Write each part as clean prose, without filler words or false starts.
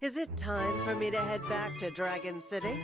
Is it time for me to head back to Dragon City?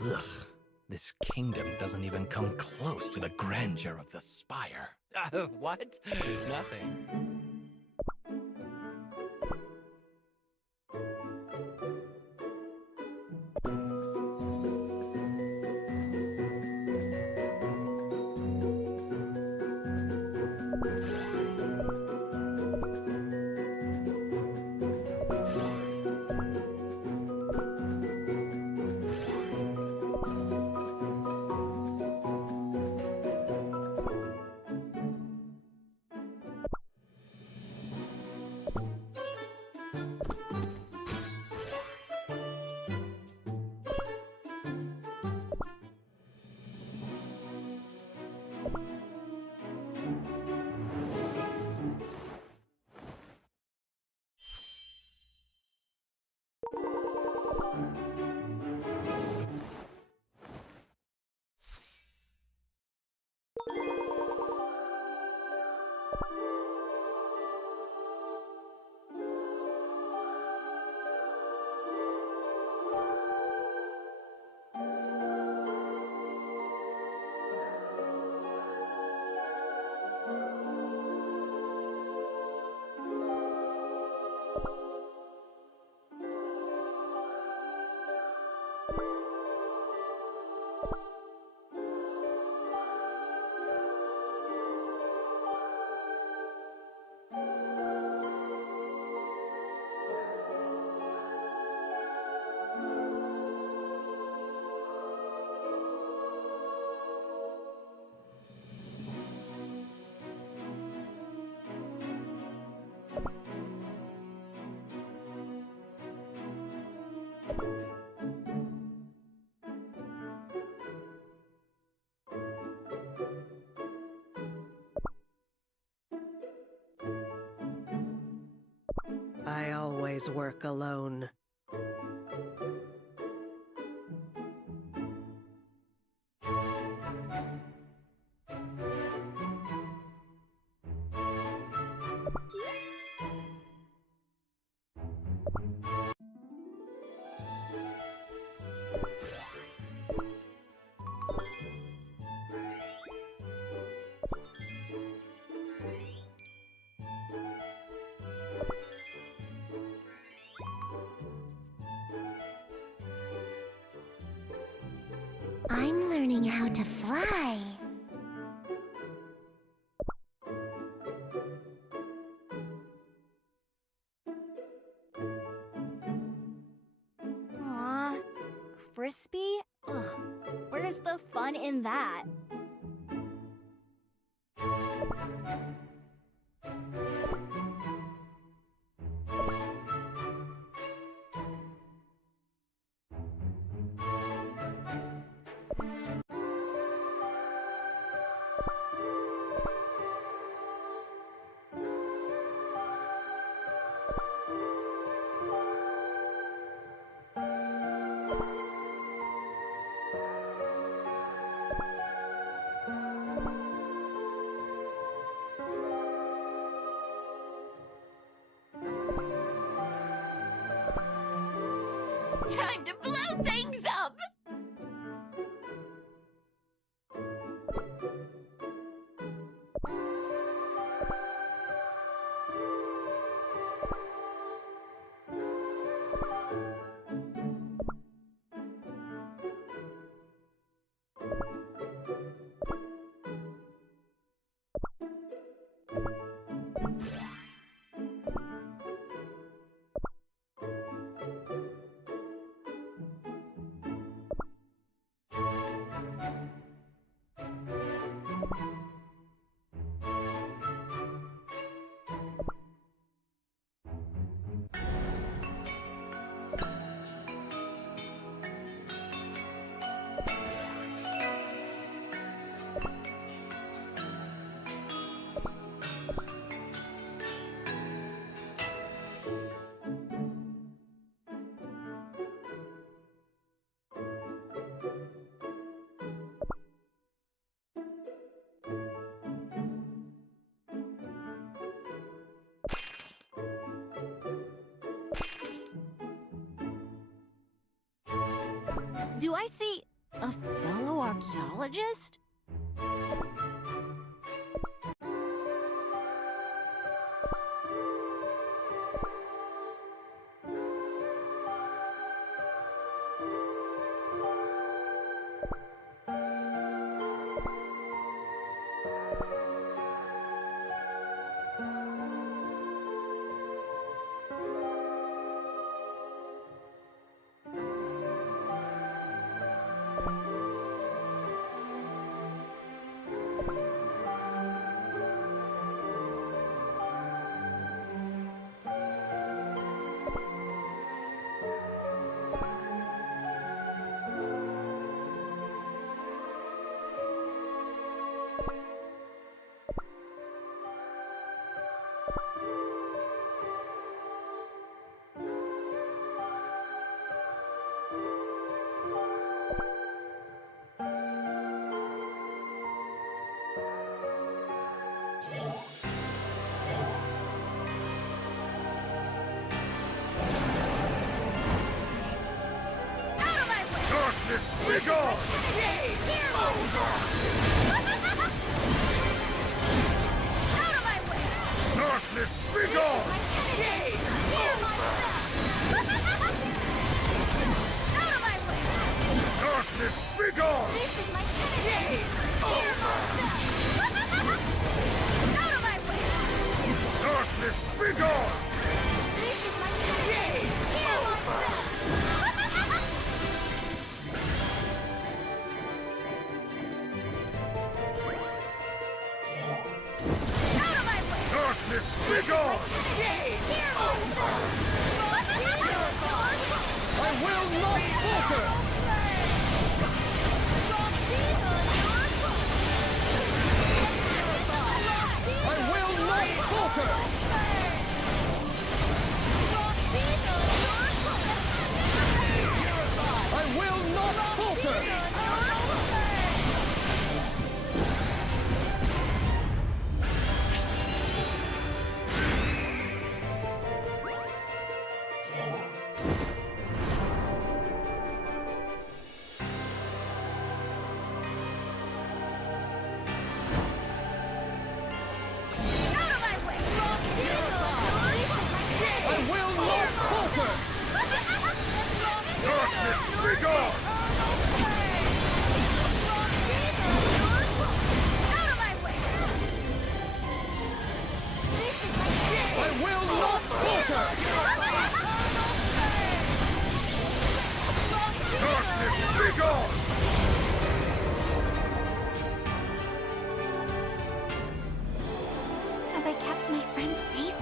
Ugh, this kingdom doesn't even come close to the grandeur of the spire. What? Nothing. always work alone. I'm learning how to fly. Aw, crispy? Ugh, where's the fun in that? Time to blow things up! Do I see a fellow archaeologist? Darkness, be gone! Out of my way! Darkness, be gone! Hear myself! Out of my way! Darkness, be gone! This is my enemy! Hear myself! Out of my way! Darkness, be gone! This is my enemy! Hear myself! Out of my way! Darkness, be gone! Hear myself! I will not falter! I will not falter! falter! Darkness, be gone! Have I kept my friends safe?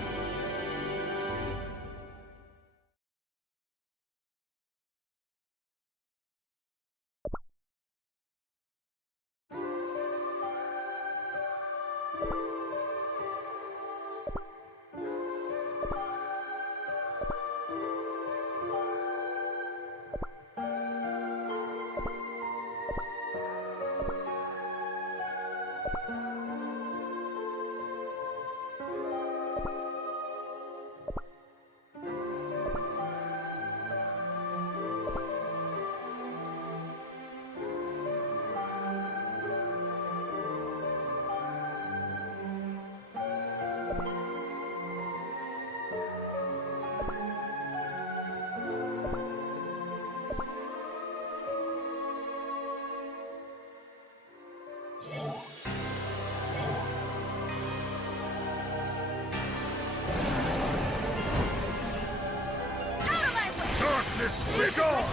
Darkness, be gone!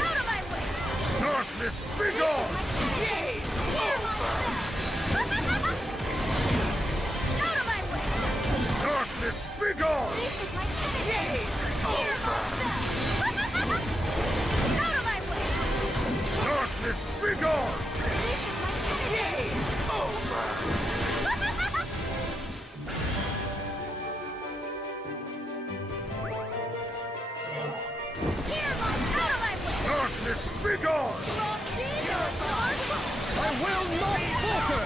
Out of my way! Darkness, be gone! Out of my way! Darkness, be gone! This is my Hear Out of my way! Darkness, be gone! This is my Here, out of my way! Darkness, be gone! I will not falter!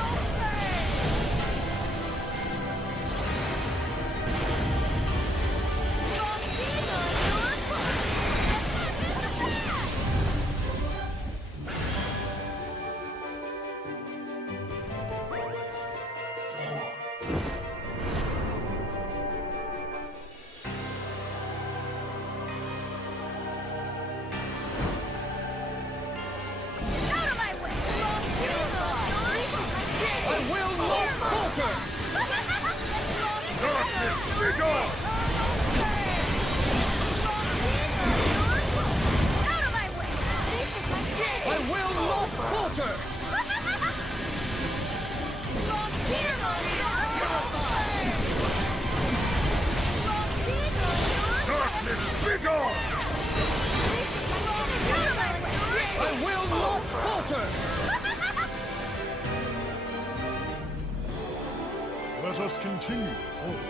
Out of my way! I will not falter! Darkness, be gone! Out of my way! I will not falter! Darkness, be gone! I will not falter! Let us continue forward.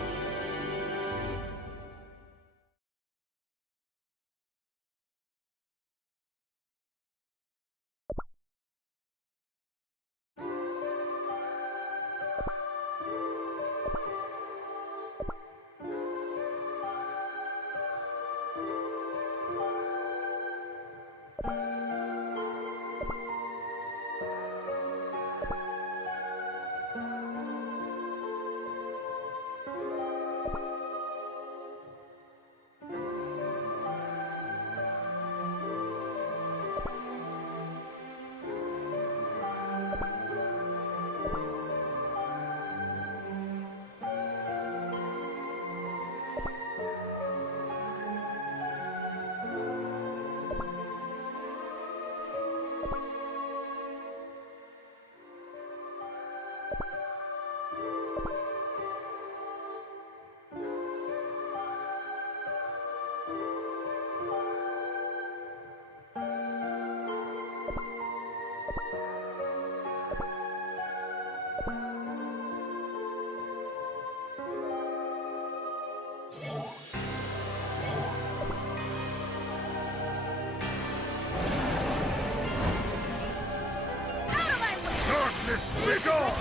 Darkness, be gone!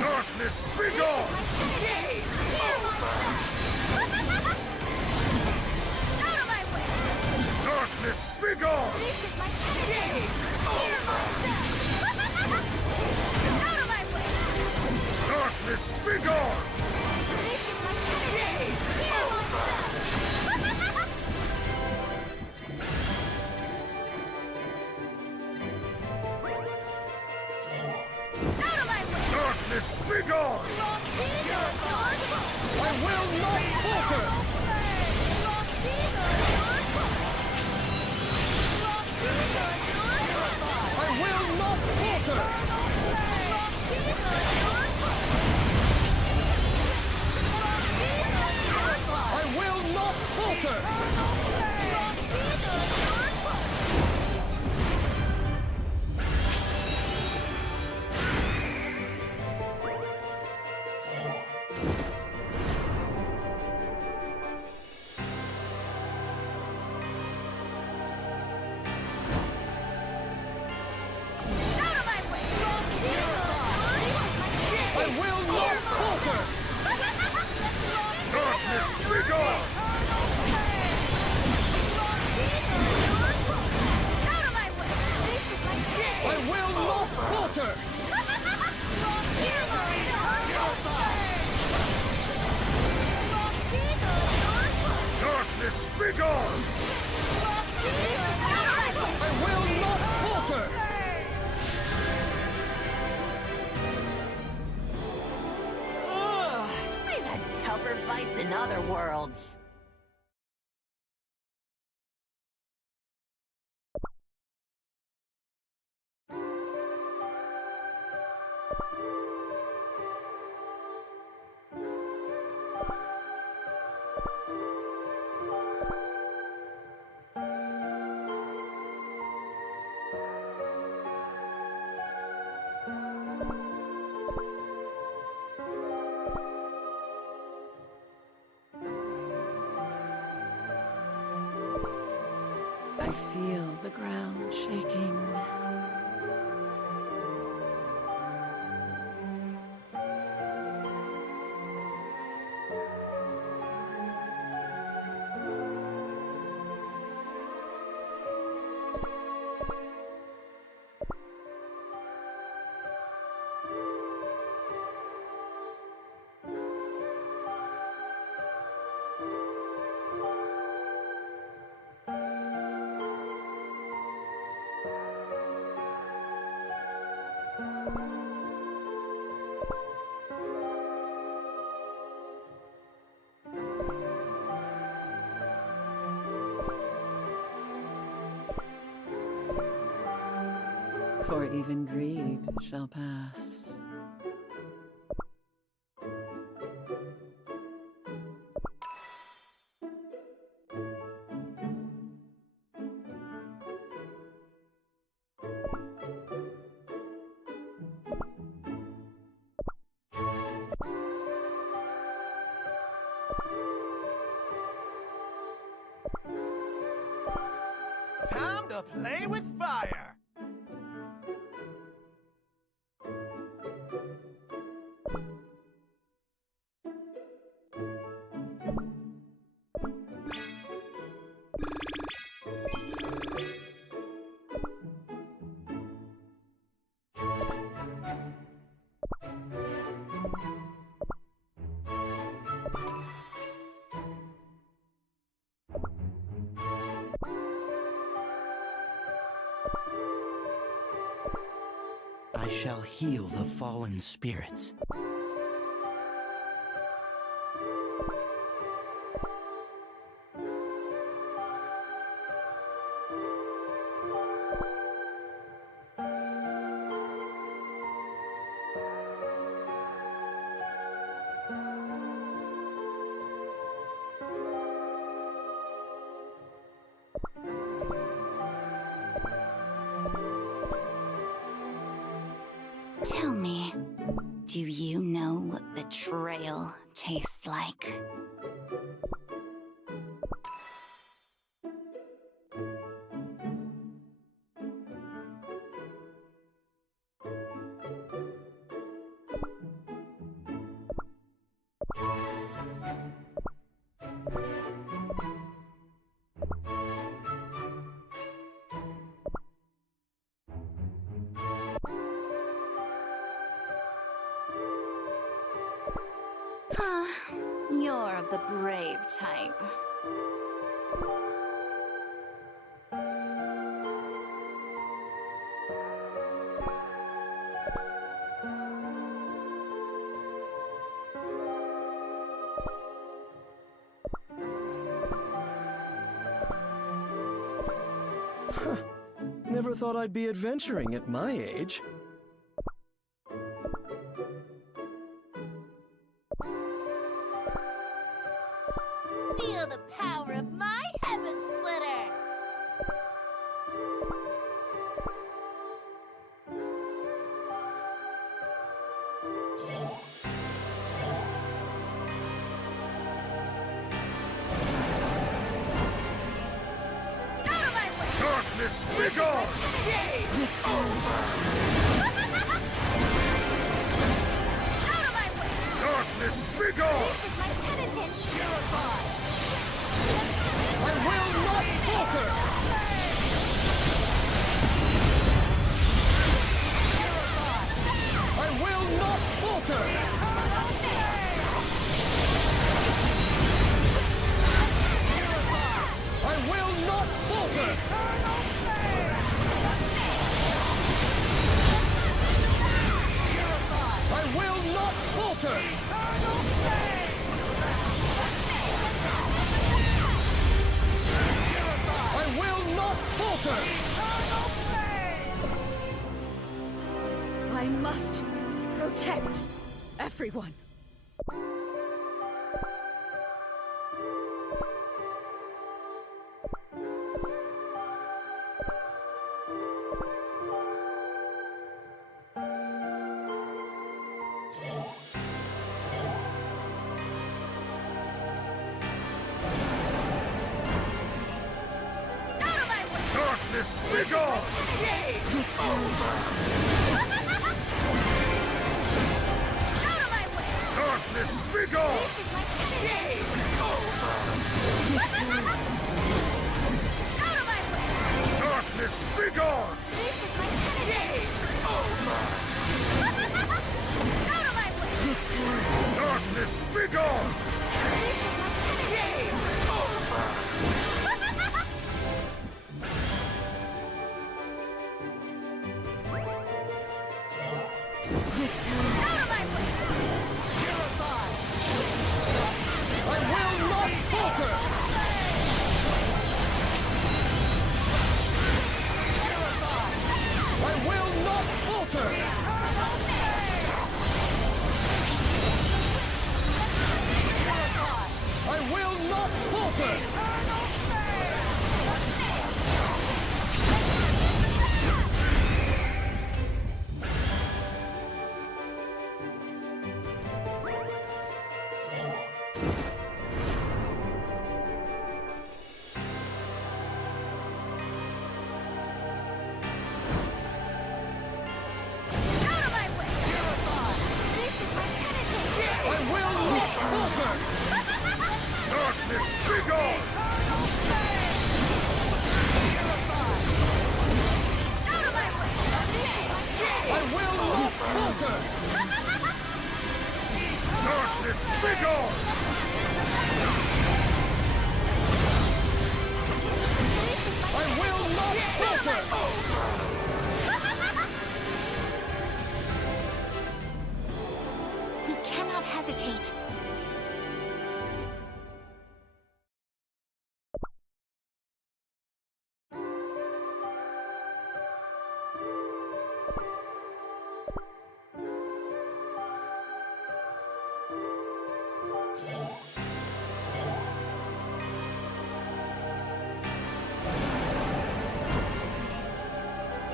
Darkness, be gone! Darkness, be gone! Darkness, be gone! begone! I will not falter! I will not falter! I will not falter! I will not falter! Darkness, begone! I will not falter! Darkness, begone! I will not falter! I've had tougher fights in other worlds. I feel the ground shaking. For even greed shall pass. Time to play with fire! I shall heal the fallen spirits. Tell me, do you know what betrayal tastes like? You're of the brave type. Never thought I'd be adventuring at my age. Feel the power of my heaven splitter! Out of my way! Darkness, be gone! Out of my way! Darkness, be gone! This is my penitent! I will not falter! I will not falter! I will not falter! I will not falter! I will not falter! I must protect everyone. Darkness, be gone! Out of my way! Darkness, be gone! Out of my way! Darkness, be gone! This is my penitent! Out of my way! Darkness, be gone! This is my penitent! Out of my way! I will not falter! I will not falter! I will not falter! Out of my way! This is my penitent! I will not falter! Darkness, be gone! Out of my way! I will not falter! Darkness, be gone! I will not falter! We cannot hesitate.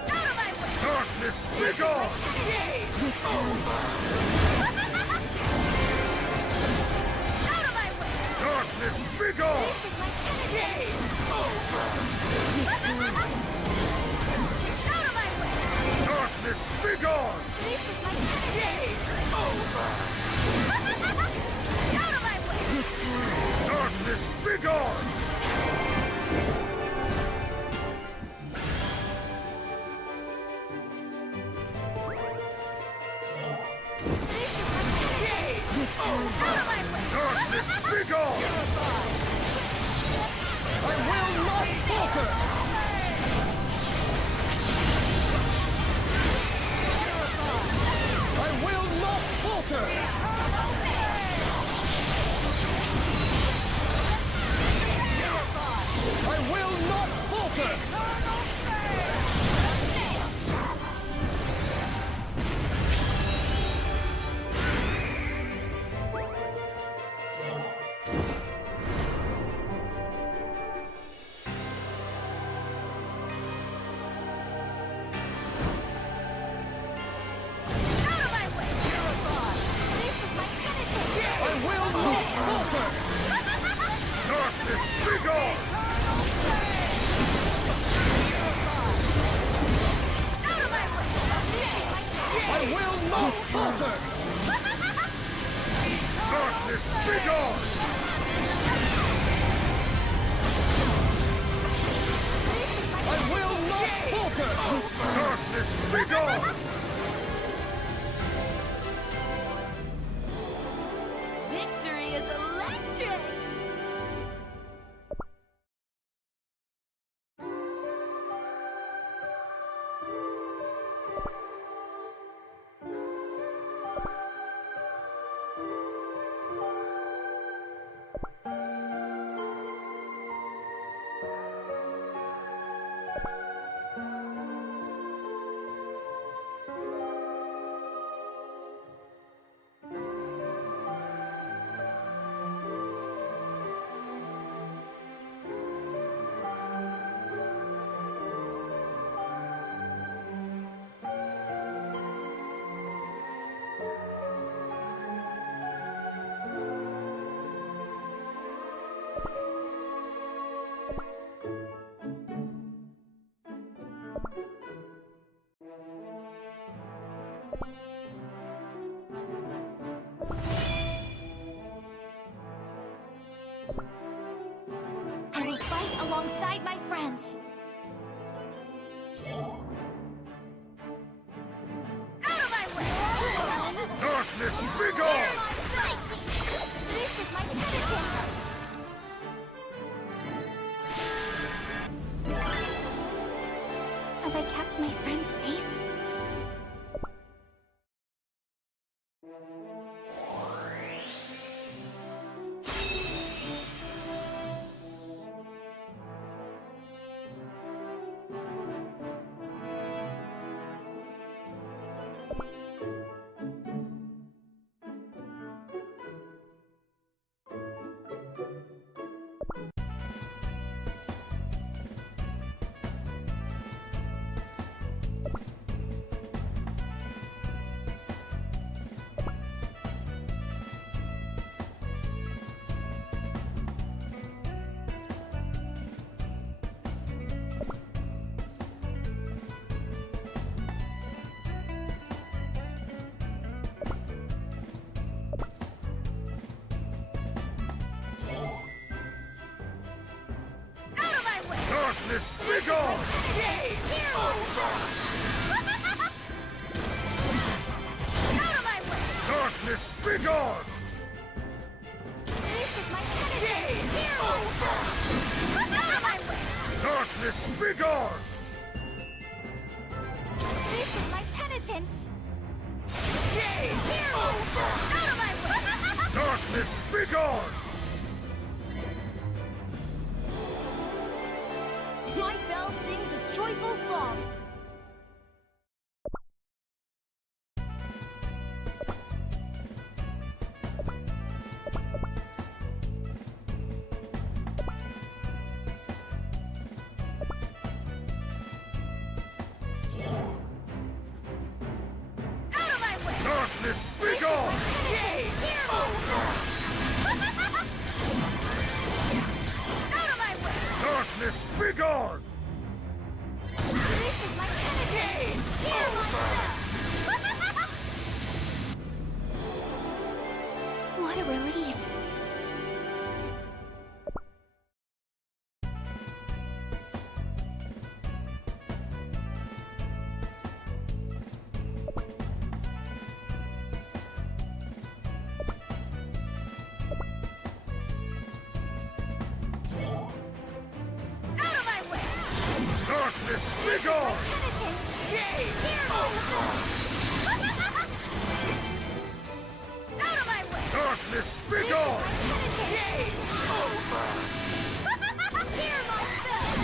Out of my way! Darkness, be gone! Out of my way! Darkness, be gone! This is my penitent! Out of my way! Darkness, be gone! This is my penitent! Out of my way! Darkness, be gone! Out of my way! Darkness, be gone! I will not falter! I will not falter! I will not falter! Darkness, begone! I will not falter! Darkness, begone! I will not falter! Darkness, begone! Victory is electric! I will fight alongside my friends. Out of my way! Darkness, begone! This is my penitence! Have I kept my friends safe? Darkness, begone! Out of my way! Darkness, begone! This is my penitence! Out of my way! Darkness, begone! This is my penitence! Out of my way! Darkness, begone! My bell sings a joyful song. Out of my way! Darkness, begone! Out of my way! Darkness, begone! This is my penitence! Hear myself! What a relief. Out of my way! Darkness, begone! Out of my way! Darkness, begone! Hear myself!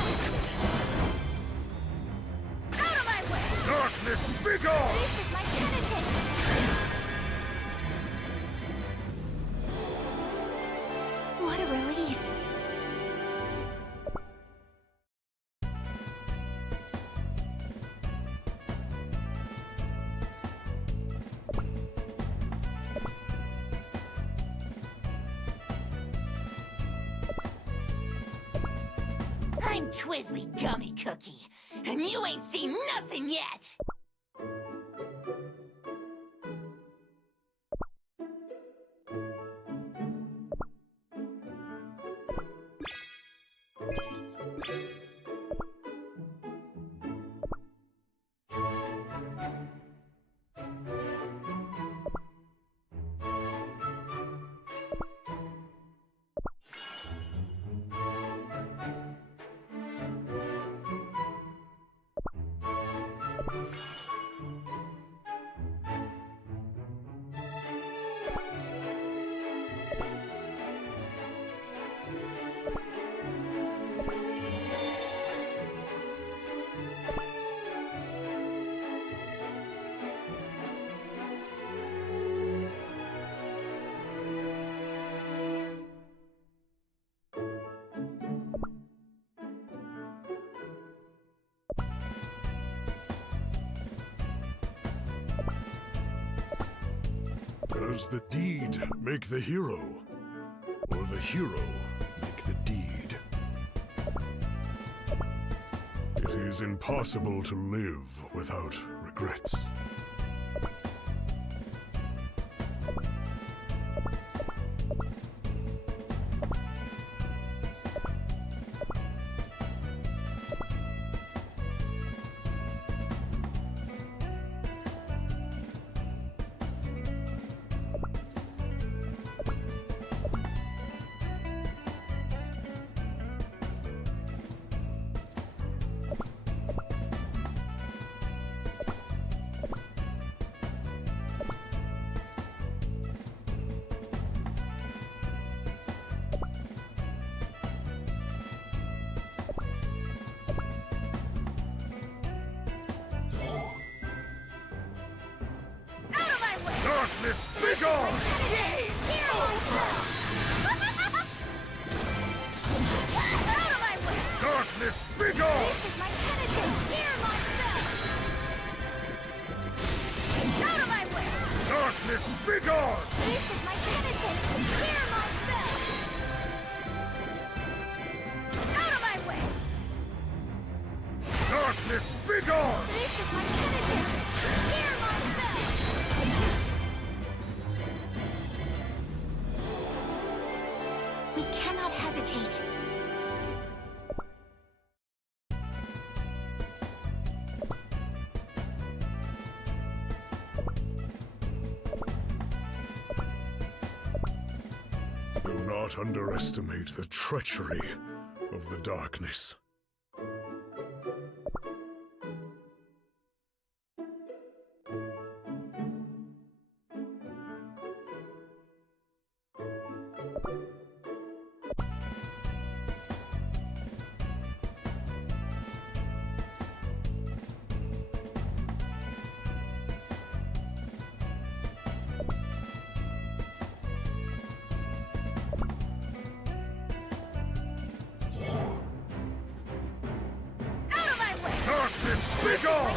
Twizzly gummy cookie, and you ain't seen nothing yet! Does the deed make the hero? Or the hero make the deed? It is impossible to live without regrets. Darkness, be gone! Out of my way! Darkness, be gone! This is my penitence! Hear my spell! Out of my way! Darkness, be gone! This is my penitence! Hear my spell! Out of my way! Darkness, be gone! This is my penitence! Hear my spell! We cannot hesitate. Do not underestimate the treachery of the darkness. Darkness, be gone!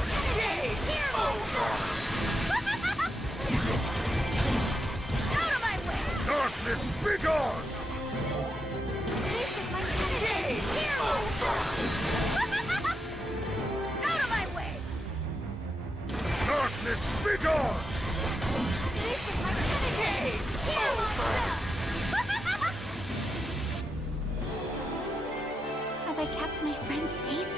Out of my way! Darkness, be gone! This is my penitence! Hear my spell! Out of my way! Darkness, be gone! This is my penitence! Hear my spell! Have I kept my friends safe?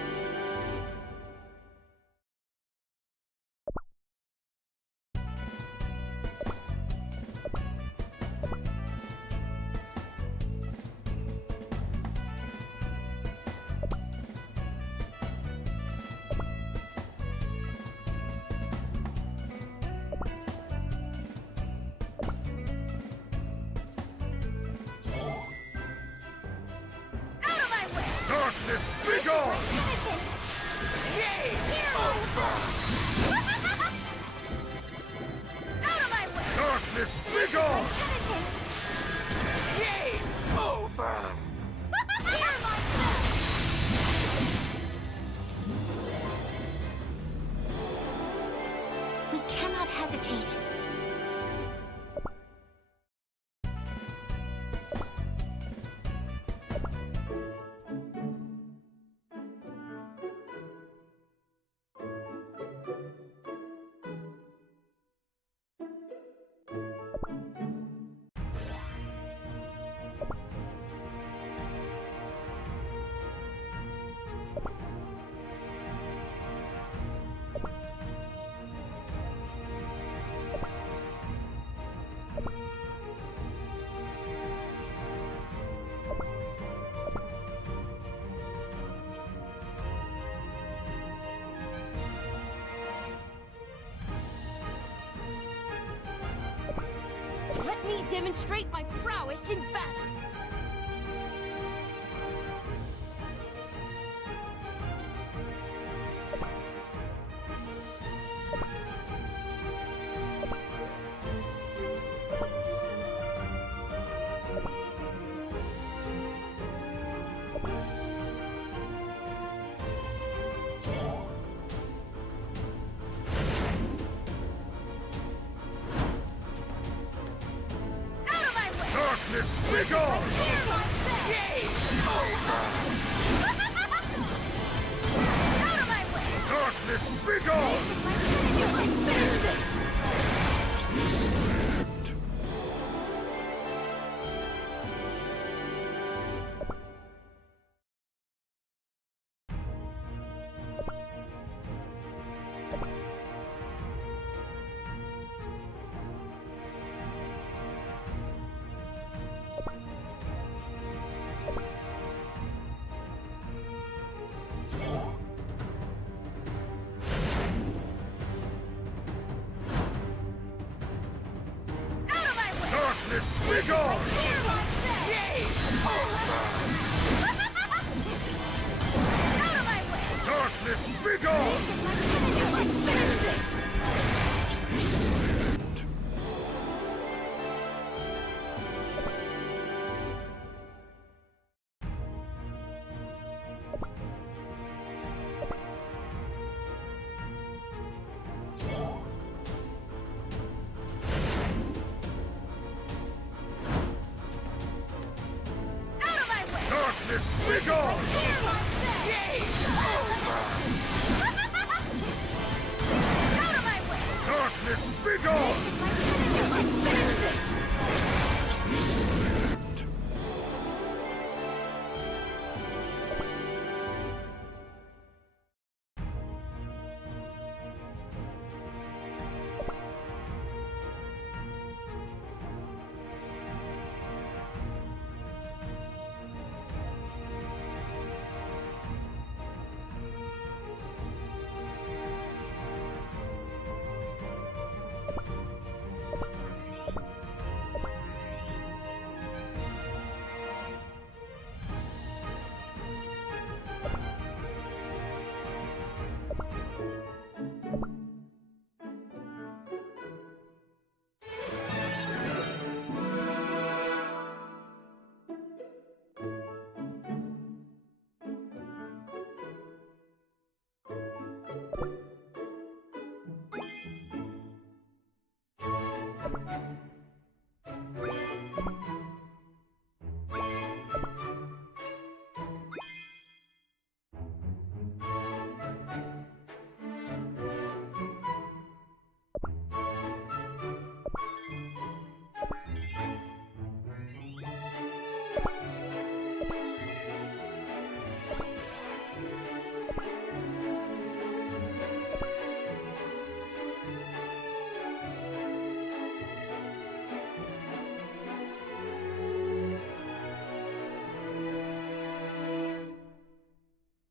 Darkness, be gone! Out of my way! Darkness, be gone! Game over! Hear my spell! We cannot hesitate. demonstrate my prowess in battle. Darkness, be gone! Out of my way! Darkness, be gone! You must finish this! Is this my end? Darkness, be gone! Out of my way! Darkness, be gone! You must finish this! Is this my end? Out of my way! Darkness, be gone! Out of my way! Darkness, be gone! You must finish this! Is this my end?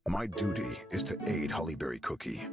My duty is to aid Hollyberry Cookie.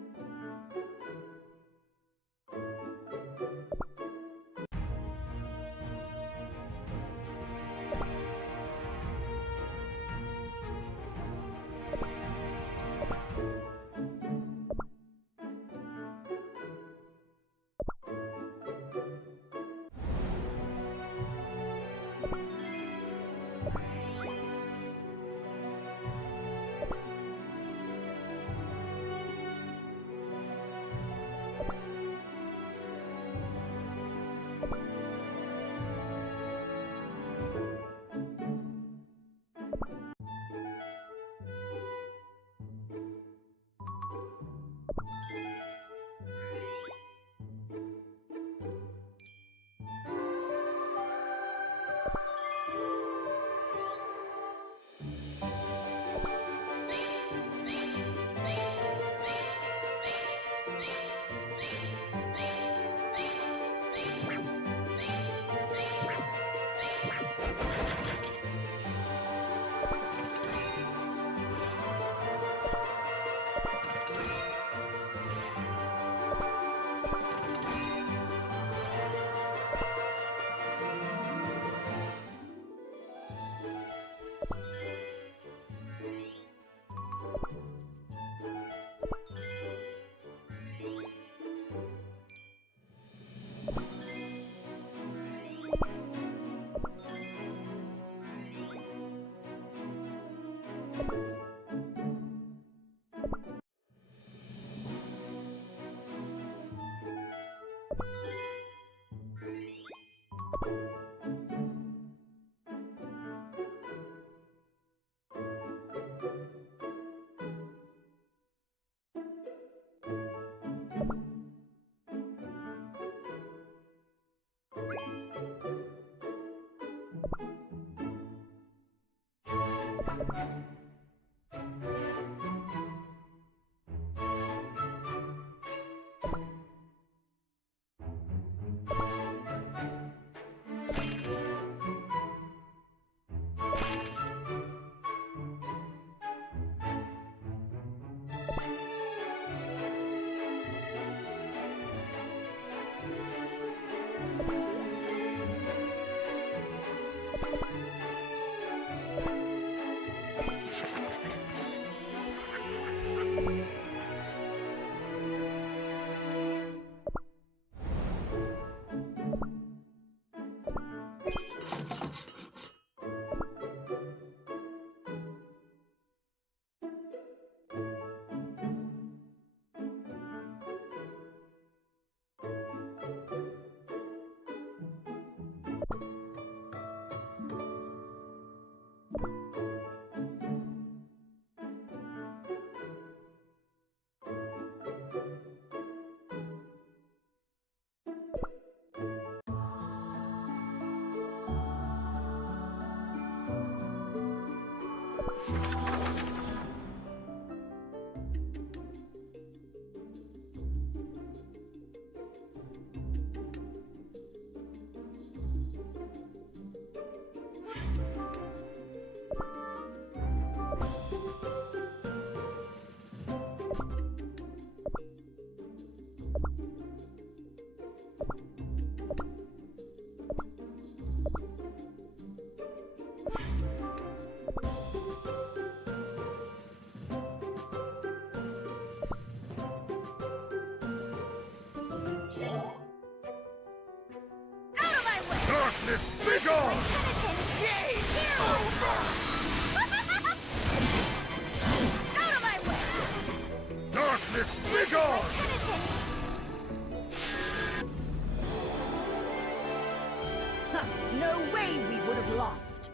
Darkness, begone! Ha! No way we would have lost!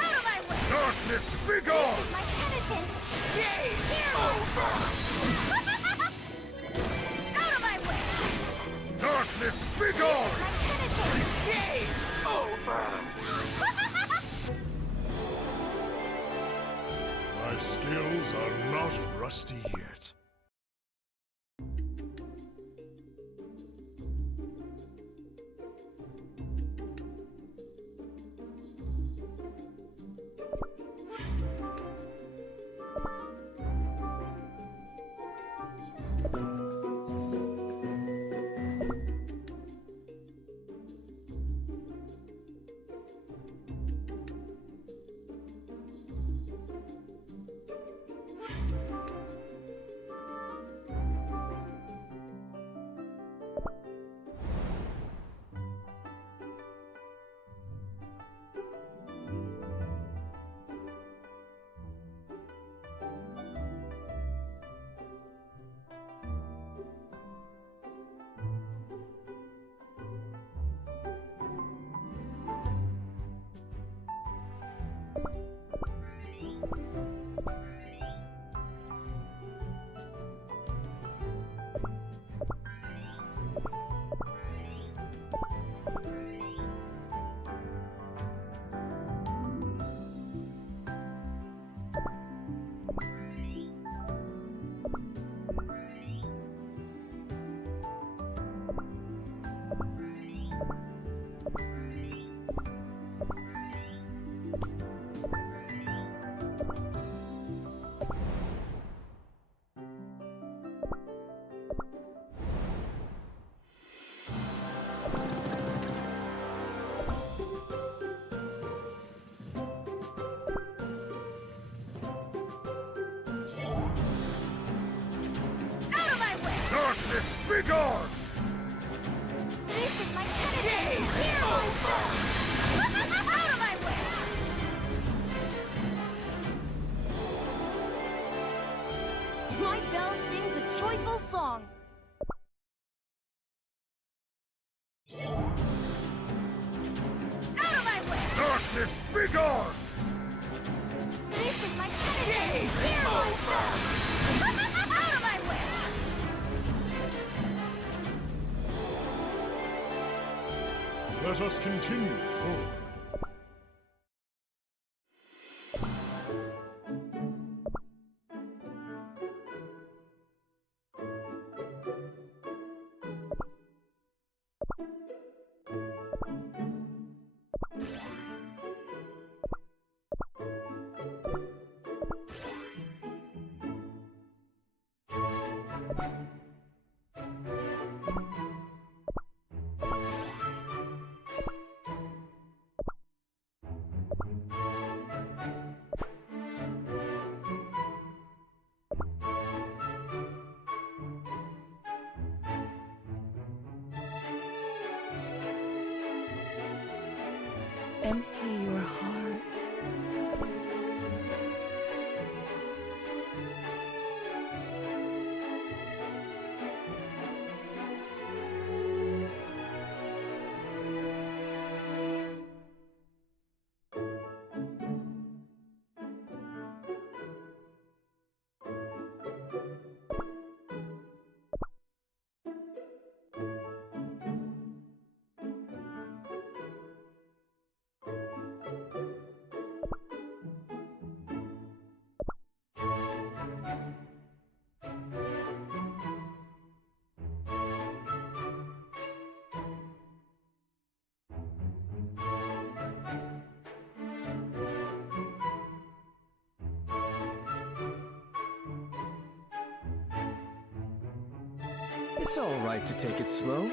Out of my way! Darkness, begone! My penitence! Game over! Out of my way! Darkness, begone! My penitence! Game over! My skills are not rusty yet. Out of my way! Darkness, begone! This is my penitence! Game over! Out of my way! My bell sings a joyful song. Out of my way! Darkness, begone! This is my penitence! Game over! Out of my way! Let us continue forward. Empty your heart. It's all right to take it slow.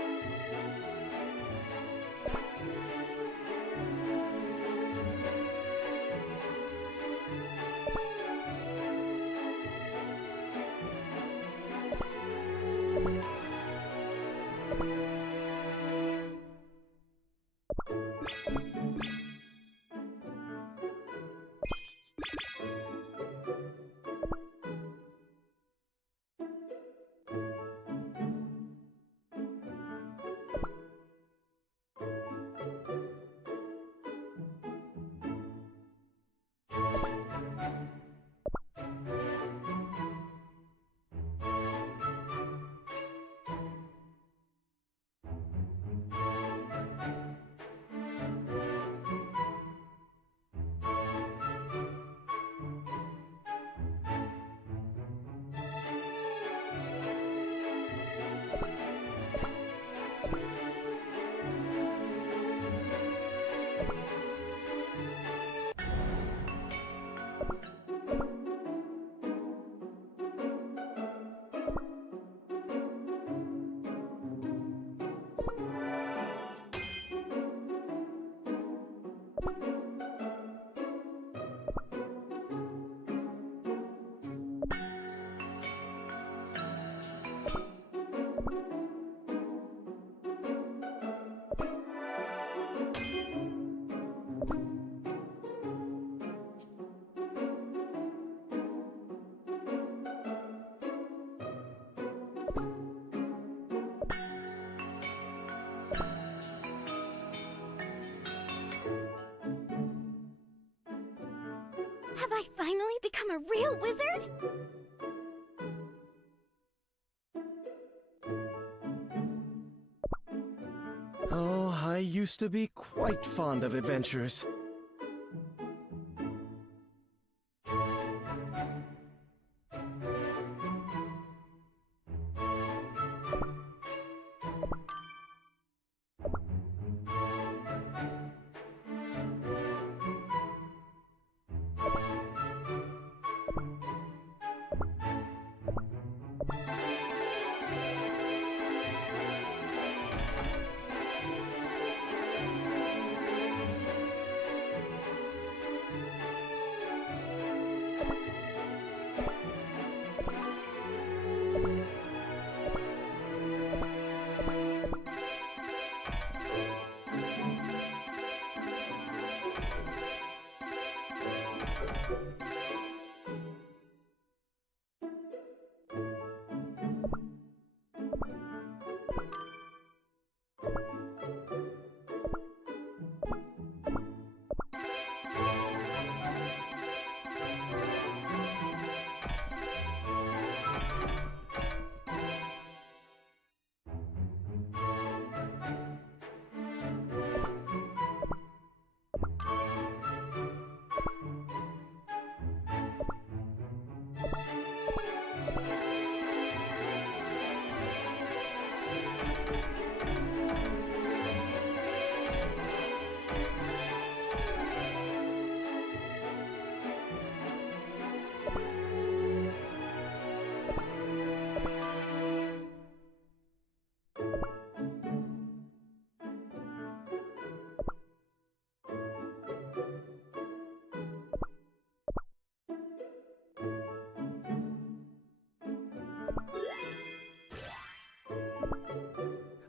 Have I finally become a real wizard? Oh, I used to be quite fond of adventures.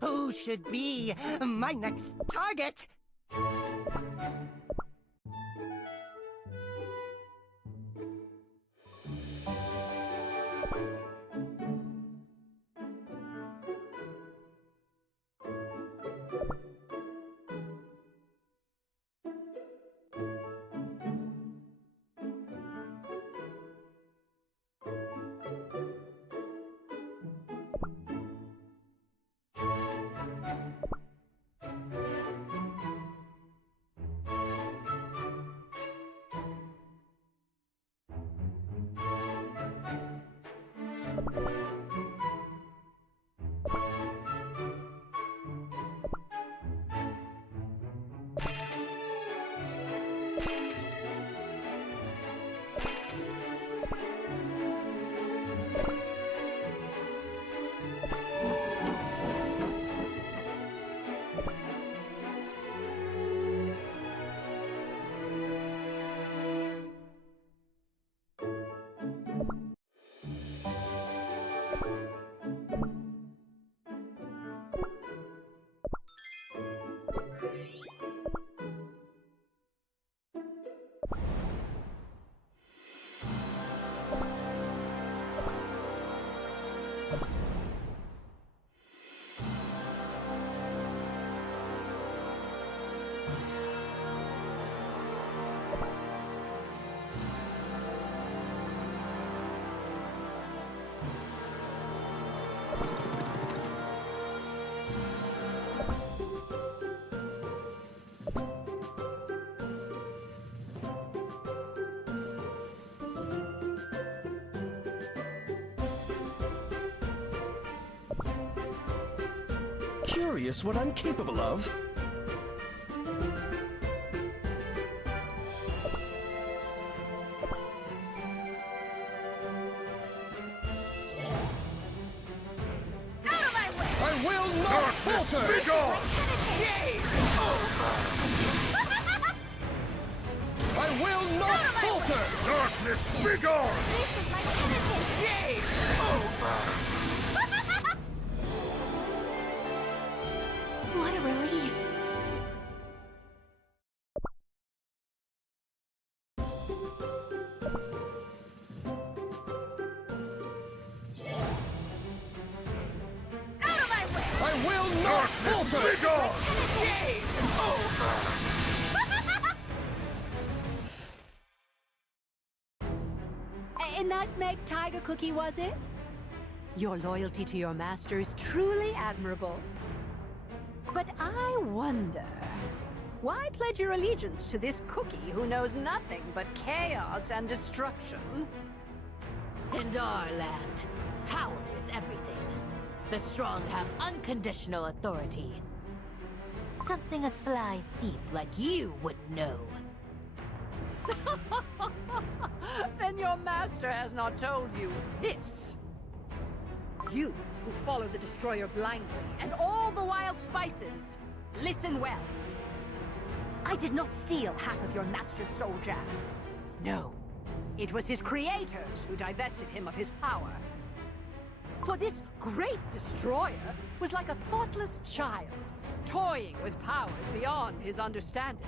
Who should be my next target? curious what I'm capable of. Out of my way! I will not falter! Be gone! Game I will not falter! Darkness, be gone! This is my penitence! Game over! What a relief. Out of my way! I will not falter! Be gone! Game over! A nutmeg tiger cookie, was it? Your loyalty to your master is truly admirable. But I wonder, why pledge your allegiance to this cookie who knows nothing but chaos and destruction? In our land, power is everything. The strong have unconditional authority. Something a sly thief like you would know. Then your master has not told you this. You, who follow the Destroyer blindly, and all the wild spices, listen well. I did not steal half of your master's soul jam. No, it was his creators who divested him of his power. For this great Destroyer was like a thoughtless child, toying with powers beyond his understanding.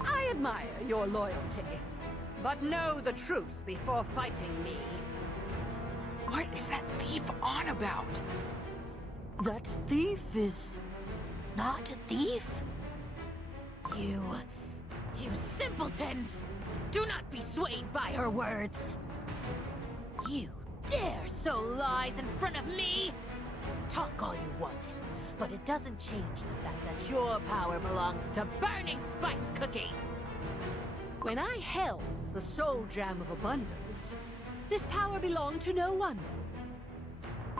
I admire your loyalty, but know the truth before fighting me. What is that thief on about? That thief is not a thief? You simpletons! Do not be swayed by her words! You dare sow lies in front of me? Talk all you want, but it doesn't change the fact that your power belongs to Burning Spice Cookie! When I held the soul jam of abundance, this power belonged to no one.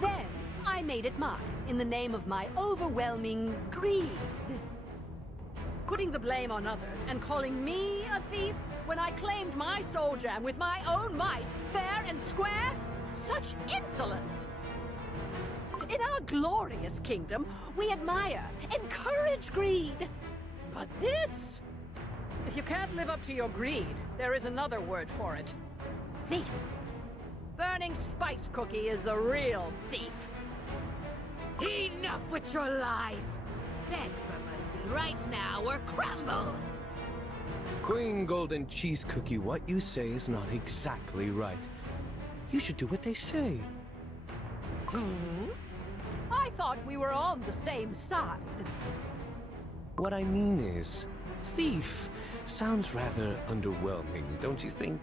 Then I made it mine in the name of my overwhelming greed. Putting the blame on others and calling me a thief when I claimed my soul jam with my own might, fair and square? Such insolence! In our glorious kingdom, we admire, encourage greed. But this? If you can't live up to your greed, there is another word for it. Thief. Burning Spice Cookie is the real thief. Enough with your lies! Beg for mercy right now or crumble! Queen Golden Cheese Cookie, what you say is not exactly right. You should do what they say. I thought we were on the same side. What I mean is, thief sounds rather underwhelming, don't you think?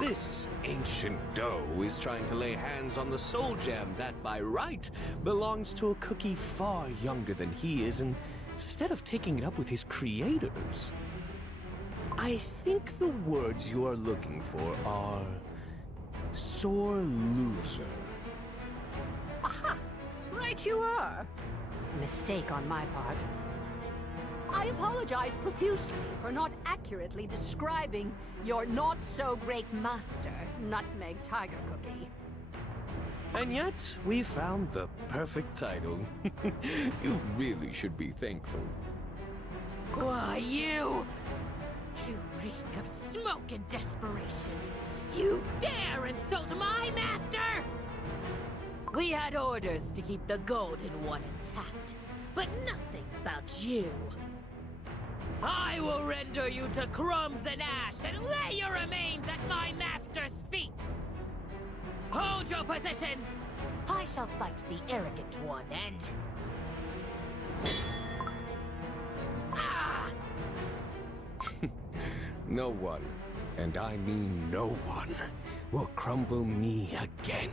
This ancient doe is trying to lay hands on the soul gem that, by right, belongs to a cookie far younger than he is, and instead of taking it up with his creators, I think the words you are looking for are sore loser. Aha! Right you are. Mistake on my part. I apologize profusely for not accurately describing your not-so-great master, Nutmeg Tiger Cookie. And yet, we found the perfect title. You really should be thankful. Why, you reek of smoke and desperation! You dare insult my master! We had orders to keep the Golden One intact, but nothing about you. I will render you to crumbs and ash and lay your remains at my master's feet! Hold your positions! I shall fight the arrogant one and... Ah! No one, and I mean no one, will crumble me again.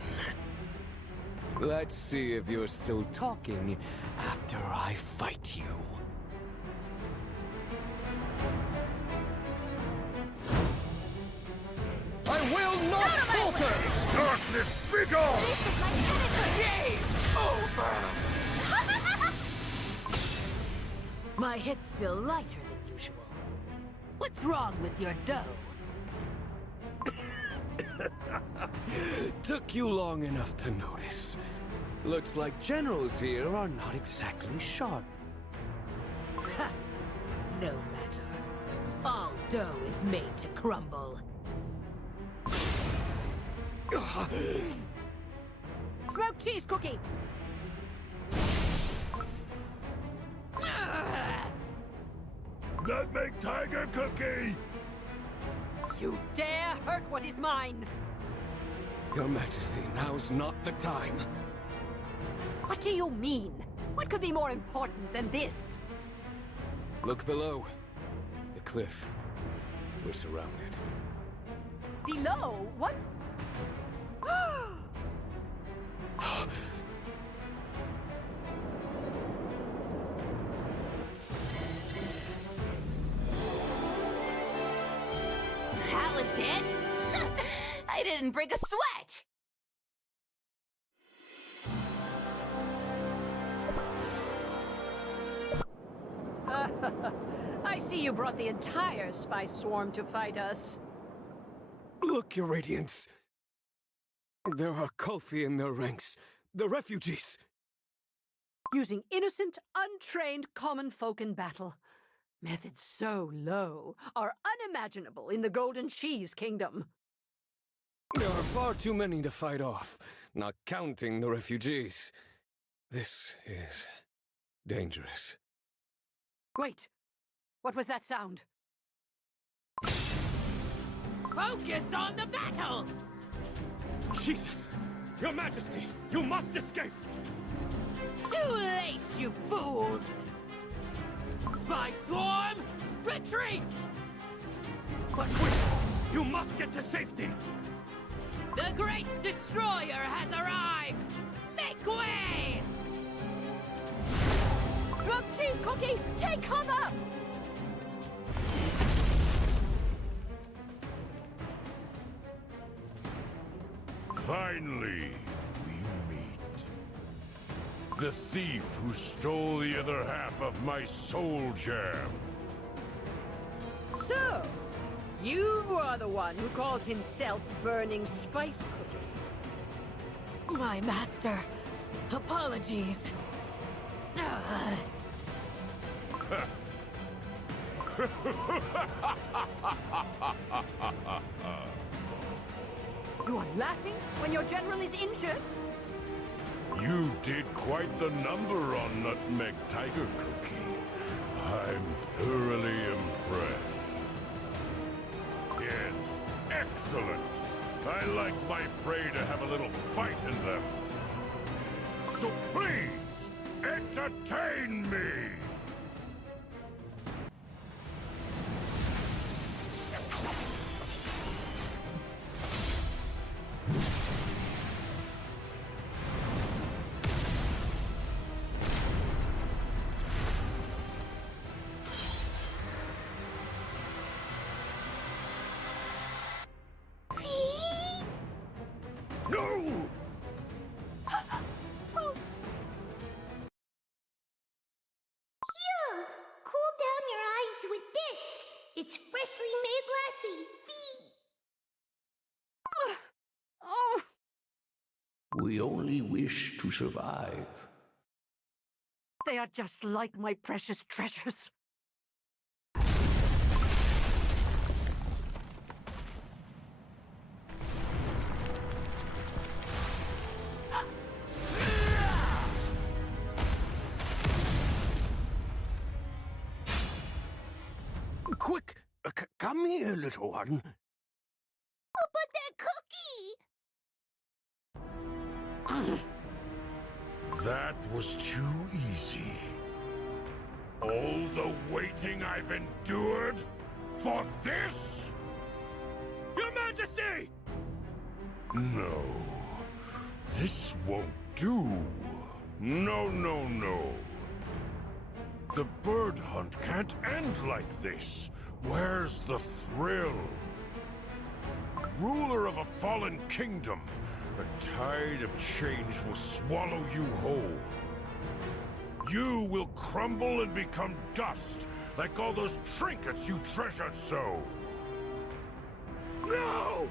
Let's see if you're still talking after I fight you. I will not falter! Darkness, be gone! Game over! My hits feel lighter than usual. What's wrong with your dough? Took you long enough to notice. Looks like generals here are not exactly sharp. Ha! No matter. All dough is made to crumble. Smoked cheese cookie! That make tiger cookie! You dare hurt what is mine! Your Majesty, now's not the time. What do you mean? What could be more important than this? Look below. The cliff. We're surrounded. Below? What? That was it? I didn't break a sweat! I see you brought the entire spy swarm to fight us. Look, Your Radiance. There are Kofi in their ranks. The refugees. Using innocent, untrained common folk in battle. Methods so low are unimaginable in the Golden Cheese Kingdom. There are far too many to fight off, not counting the refugees. This is dangerous. Wait, what was that sound? Focus on the battle! Jesus! Your Majesty, you must escape! Too late, you fools! Spy swarm, retreat! But wait! You must get to safety! The Great Destroyer has arrived! Make way! Smoked cheese cookie, take cover! Finally, we meet. The thief who stole the other half of my soul jam. So, you are the one who calls himself Burning Spice Cookie. My master, apologies. You are laughing when your general is injured? You did quite the number on Nutmeg Tiger Cookie. I'm thoroughly impressed. Yes, excellent. I like my prey to have a little fight in them. So please, entertain me! No! Here, cool down your eyes with this. It's freshly made lassi. Fee. Oh, We only wish to survive. they are just like my precious treasures. Quick! Come here, little one. Oh, but that cookie! That was too easy. All the waiting I've endured for this? Your Majesty! No. This won't do. No, no, no. The bird hunt can't end like this. Where's the thrill? Ruler of a fallen kingdom, a tide of change will swallow you whole. You will crumble and become dust, like all those trinkets you treasured so. No!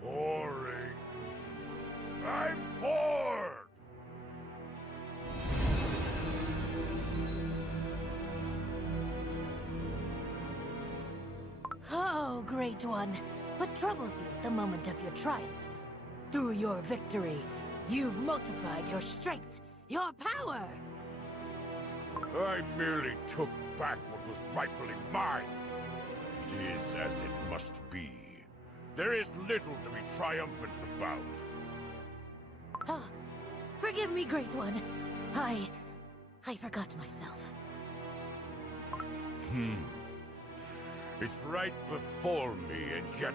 Boring. I'm bored! Oh, Great One, what troubles you at the moment of your triumph? Through your victory, you've multiplied your strength, your power! I merely took back what was rightfully mine. It is as it must be. There is little to be triumphant about. Ah, forgive me, Great One. I forgot myself. It's right before me, and yet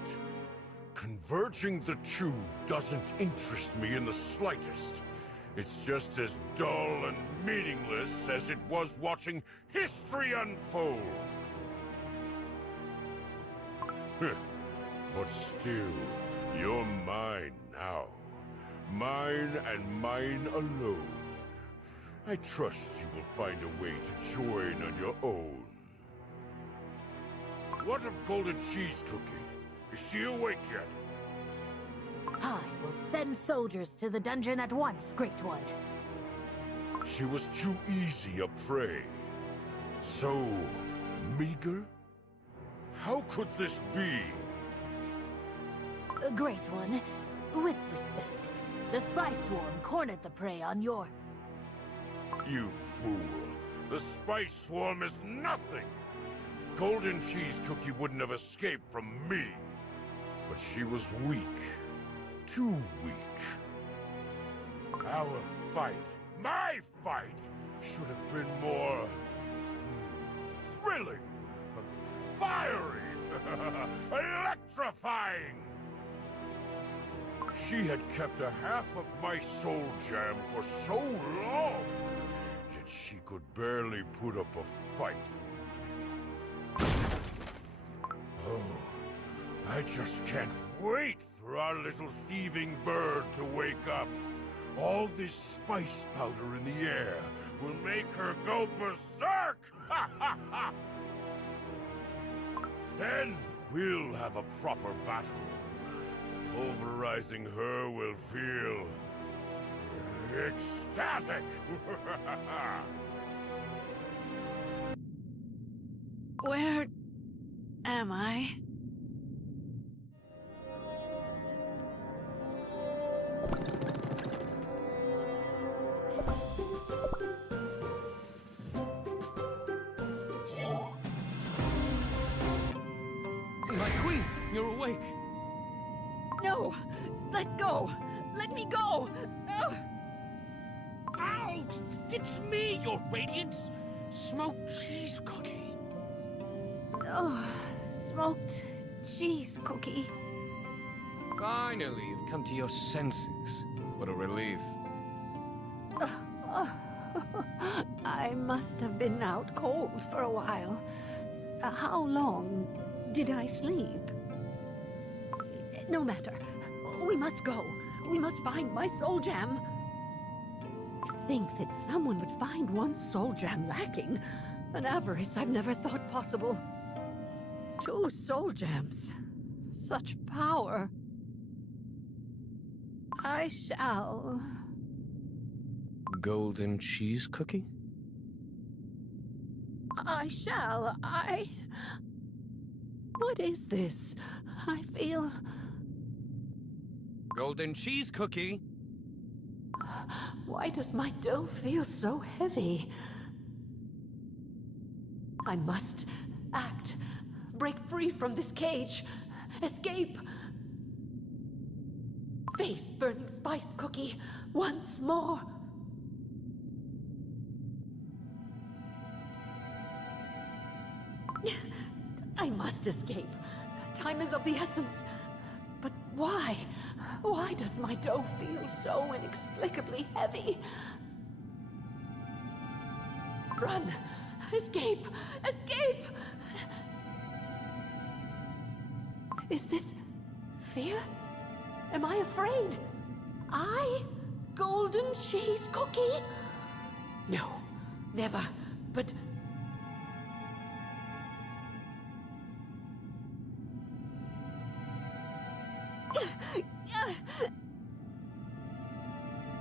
converging the two doesn't interest me in the slightest. It's just as dull and meaningless as it was watching history unfold. But still, you're mine now. Mine and mine alone. I trust you will find a way to join on your own. What of Golden Cheese Cookie? Is she awake yet? I will send soldiers to the dungeon at once, Great One. She was too easy a prey. So meager? How could this be? Great One, with respect, the spy swarm cornered the prey on your... You fool. The spice swarm is nothing. Golden Cheese Cookie wouldn't have escaped from me. But she was weak. Too weak. Our fight, my fight, should have been more... thrilling, fiery, electrifying. She had kept a half of my soul jam for so long, yet she could barely put up a fight. Oh, I just can't wait for our little thieving bird to wake up. All this spice powder in the air will make her go berserk! Then we'll have a proper battle. Pulverizing her will feel... ecstatic! Where am I? My queen, you're awake. No! Let go! Let me go! Ugh. Ow! It's me, your radiance! Smoked cheese cookie. Oh, smoked cheese cookie. Finally, you've come to your senses. What a relief. I must have been out cold for a while. How long did I sleep? No matter. We must go. We must find my soul gem. To think that someone would find one soul gem lacking. An avarice I've never thought possible. 2 soul gems. Such power. I shall... Golden cheese cookie? I shall. What is this? I feel Golden cheese cookie. Why does my dough feel so heavy? I must act. Break free from this cage. Escape. Face burning spice cookie once more. I must escape. Time is of the essence. But why? Why does my dough feel so inexplicably heavy? Run! Escape! Escape! Is this fear? Am I afraid? I? Golden cheese cookie? No, never. But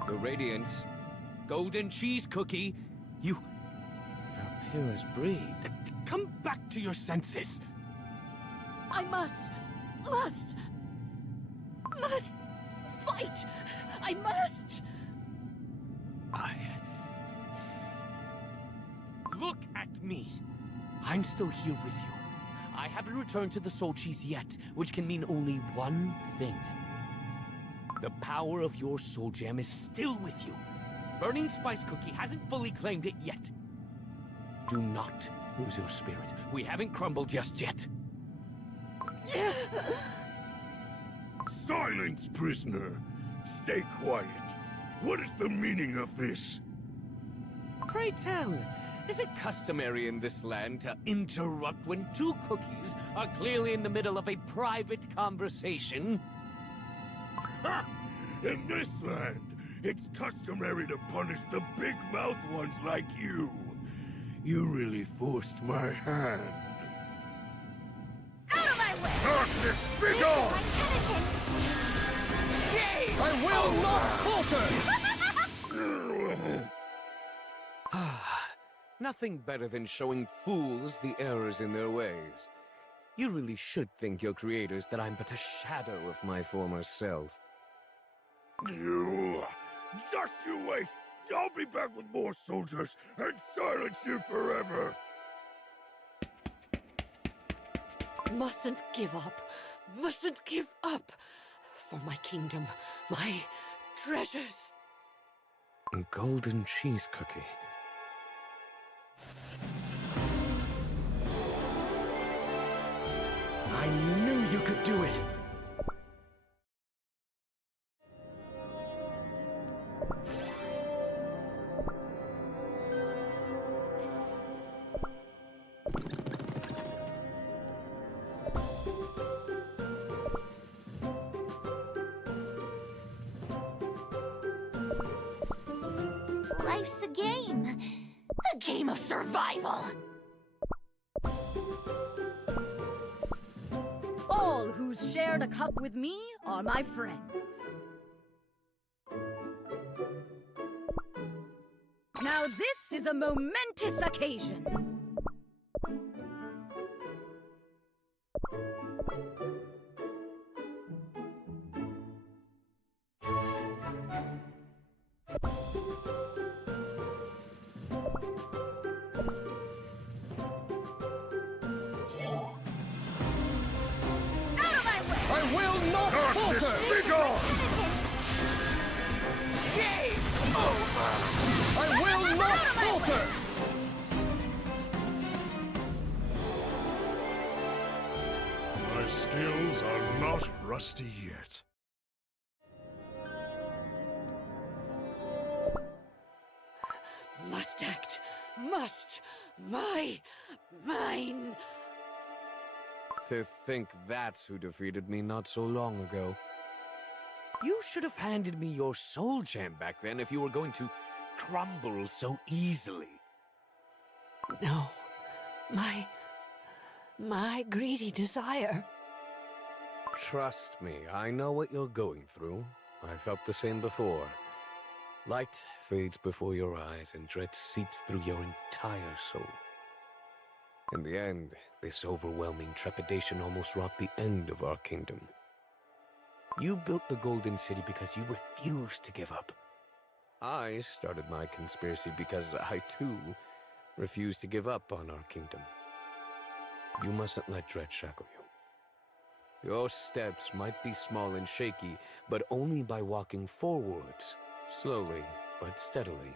The Radiance. Golden cheese cookie. You appear as breed. Come back to your senses. I must fight! I must! Look at me. I'm still here with you. I haven't returned to the Soul Cheese yet, which can mean only one thing. The power of your Soul Gem is still with you. Burning Spice Cookie hasn't fully claimed it yet. Do not lose your spirit. We haven't crumbled just yet. Silence, prisoner! Stay quiet. What is the meaning of this? Pray tell, is it customary in this land to interrupt when two cookies are clearly in the middle of a private conversation? Ha! In this land, it's customary to punish the big-mouthed ones like you. You really forced my hand. Out of my way! Darkness, be gone! I will not falter! Nothing better than showing fools the errors in their ways. You really should thank your creators that I'm but a shadow of my former self. You... Just you wait! I'll be back with more soldiers and silence you forever! Mustn't give up. Mustn't give up. For my kingdom, my treasures. Golden cheese cookie. I knew you could do it! Life's a game. A game of survival. All who's shared a cup with me are my friends. Now this is a momentous occasion. I will not falter! Be gone! Game over! I will not falter! My skills are not rusty yet. Must act. Must. Mine. To think that's who defeated me not so long ago. You should have handed me your soul gem back then if you were going to crumble so easily. No. My greedy desire. Trust me, I know what you're going through. I felt the same before. Light fades before your eyes and dread seeps through your entire soul. In the end, this overwhelming trepidation almost wrought the end of our kingdom. You built the Golden City because you refused to give up. I started my conspiracy because I, too, refused to give up on our kingdom. You mustn't let dread shackle you. Your steps might be small and shaky, but only by walking forwards, slowly but steadily,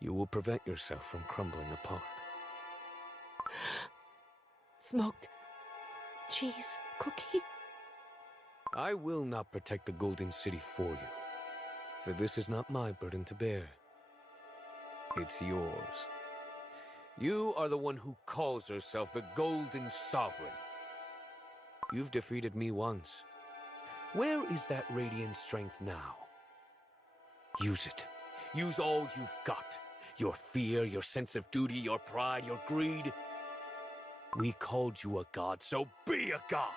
you will prevent yourself from crumbling apart. Smoked cheese cookie? I will not protect the Golden City for you, for this is not my burden to bear. It's yours. You are the one who calls herself the Golden Sovereign. You've defeated me once. Where is that radiant strength now? Use it. Use all you've got. Your fear, your sense of duty, your pride, your greed. We called you a god, so be a god!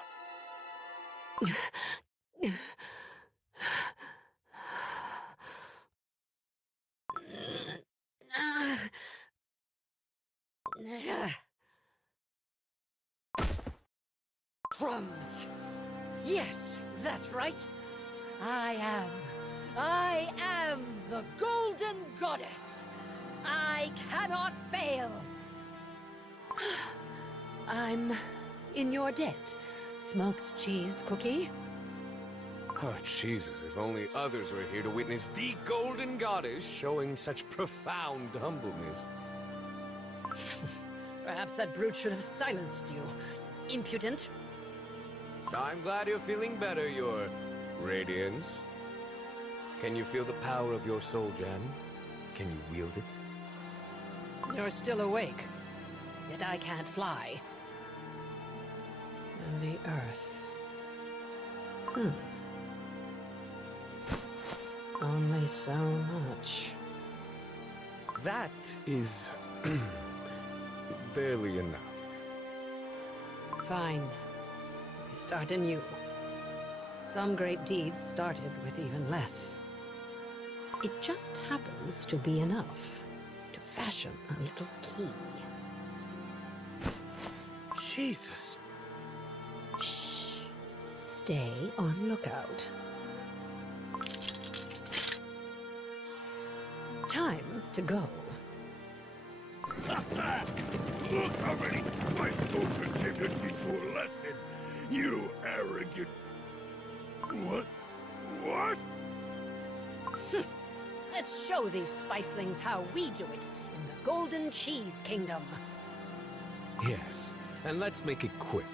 Crumbs. Yes, that's right. I am the Golden Goddess. I cannot fail. I'm in your debt, smoked cheese cookie. Oh, Jesus, if only others were here to witness the Golden Goddess showing such profound humbleness. Perhaps that brute should have silenced you, impudent. I'm glad you're feeling better, Your Radiance. Can you feel the power of your soul gem? Can you wield it? You're still awake, yet I can't fly. And the Earth. Only so much. That is barely enough. Fine. We start anew. Some great deeds started with even less. It just happens to be enough to fashion a little key. Jesus. Shh. Stay on lookout. Time to go. Look how many my soldiers came to teach you a lesson, you arrogant... What? What? Let's show these spicelings how we do it in the Golden Cheese Kingdom. Yes, and let's make it quick.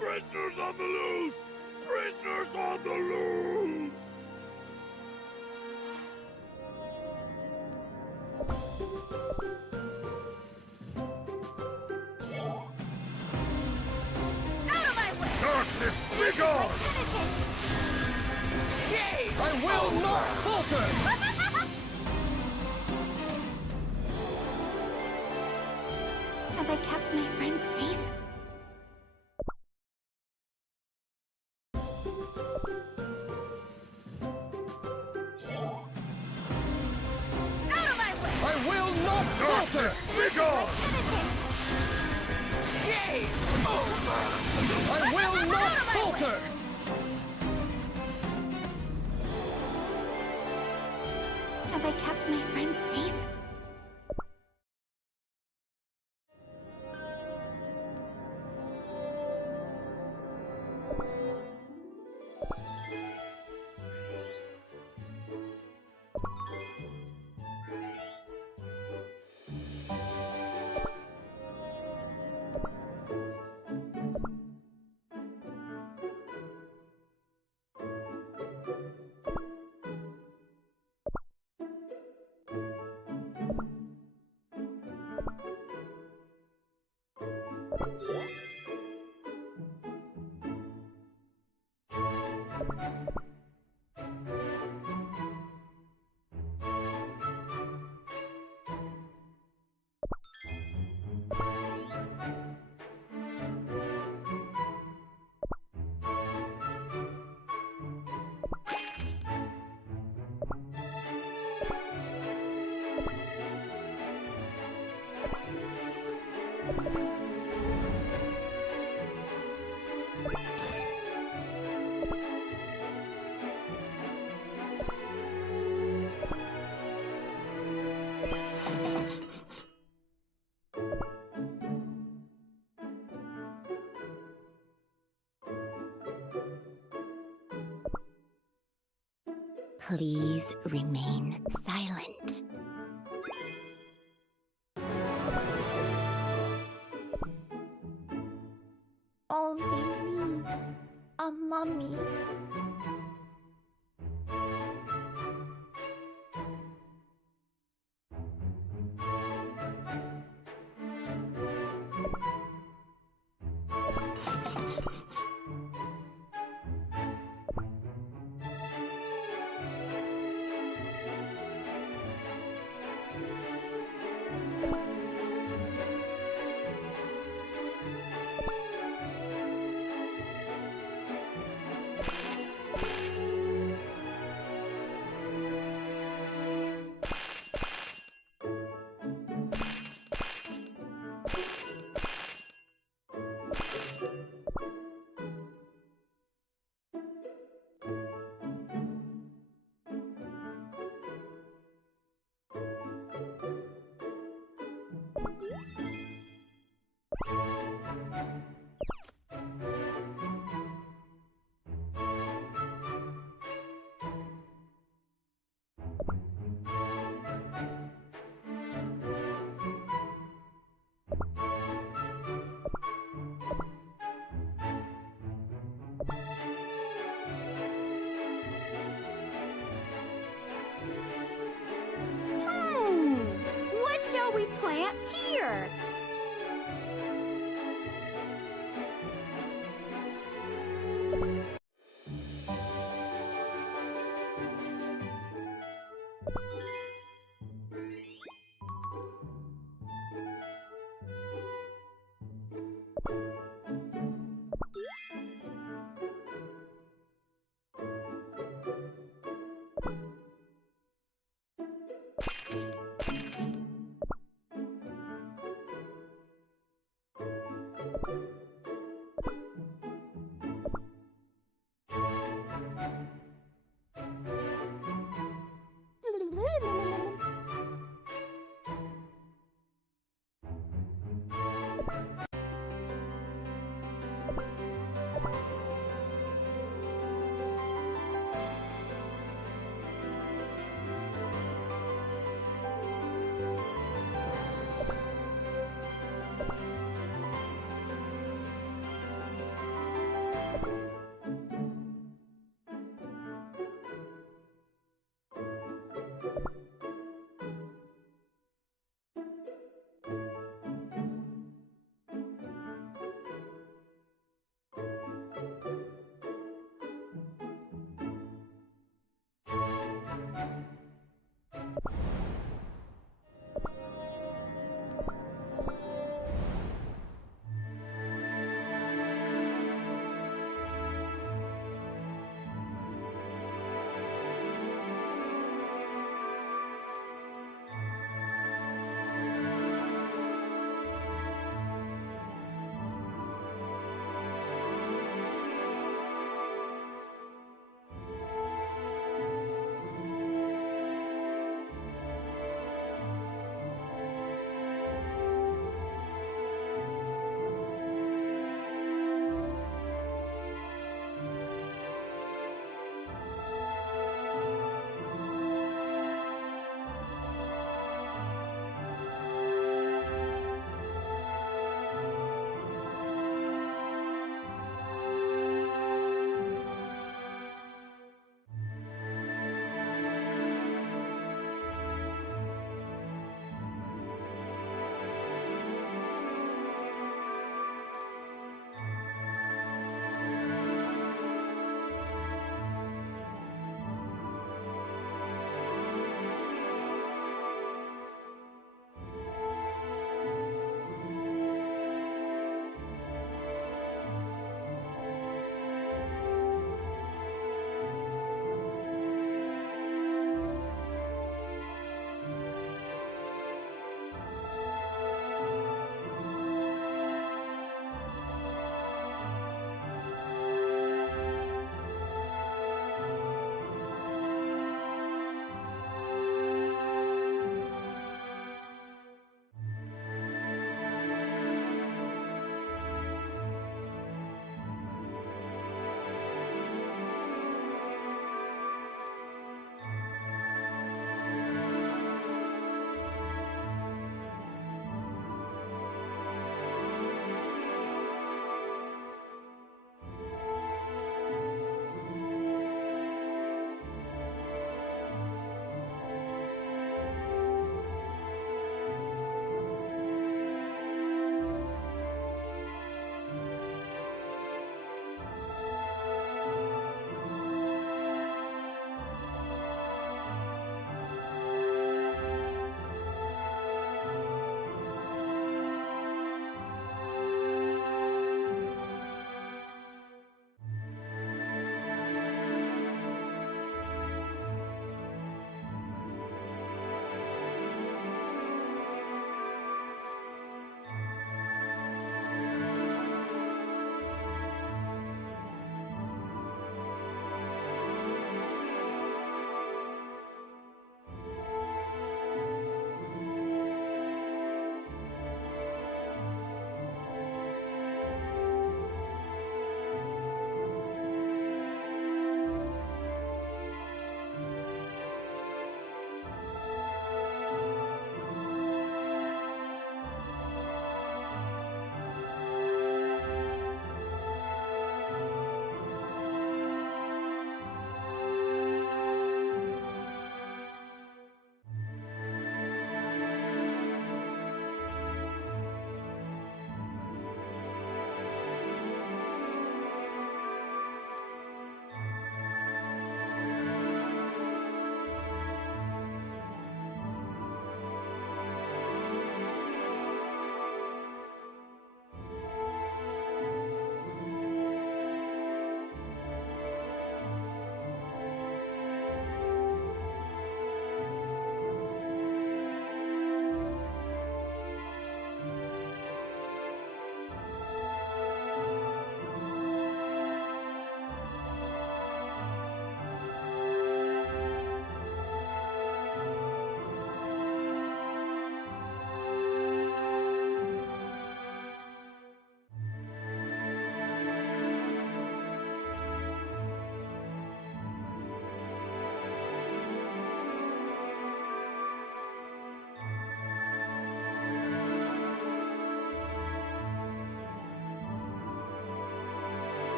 Prisoners on the loose! Prisoners on the loose! Out of my way! Darkness, be gone! Yay! I will not falter! Have I kept my friends safe? Out of my way! I will not falter! Darkness, be gone! Yay! I will not falter! Have I kept my friends safe? Please remain silent. Only me, a mummy. What shall we plant here?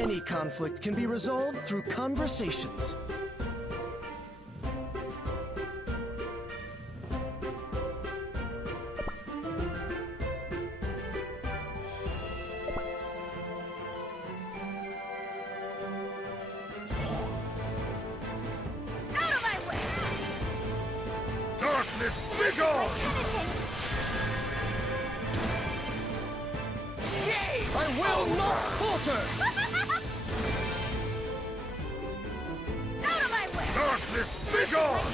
Any conflict can be resolved through conversations. Out of my way! Darkness, begone! I will not falter! Out of my way! Darkness, begone!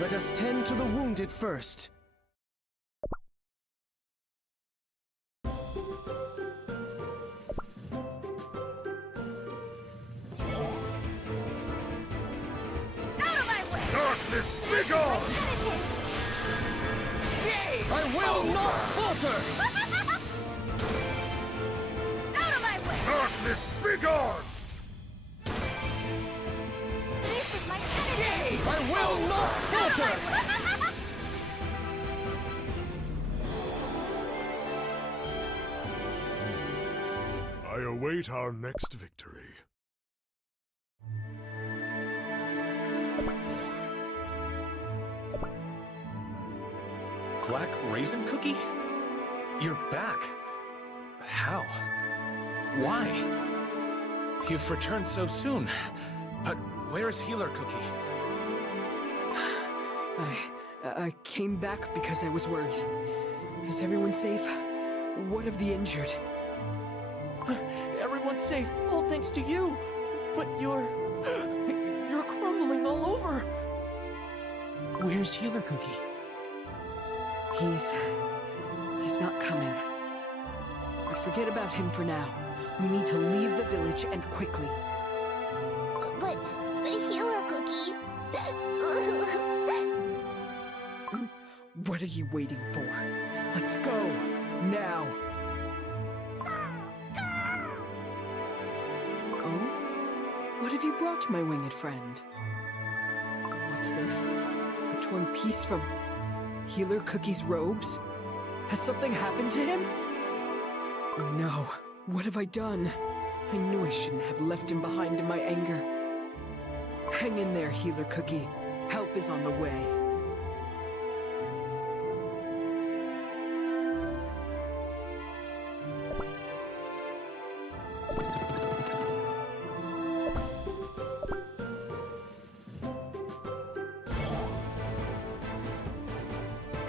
Let us tend to the wounded first. Out of my way! Darkness, begone! I will not falter! Out of my way! Darkness, begone! This is my penitence! I will not falter! I await our next victory. Black Raisin Cookie? You're back. How? Why? You've returned so soon. But where's Healer Cookie? I came back because I was worried. Is everyone safe? What of the injured? Everyone's safe, all thanks to you. But you're crumbling all over. Where's Healer Cookie? He's not coming. But forget about him for now. We need to leave the village and quickly. But Healer Cookie. What are you waiting for? Let's go! Now! Oh? What have you brought, my winged friend? What's this? A torn piece from Healer Cookie's robes? Has something happened to him? Oh no, what have I done? I knew I shouldn't have left him behind in my anger. Hang in there, Healer Cookie. Help is on the way.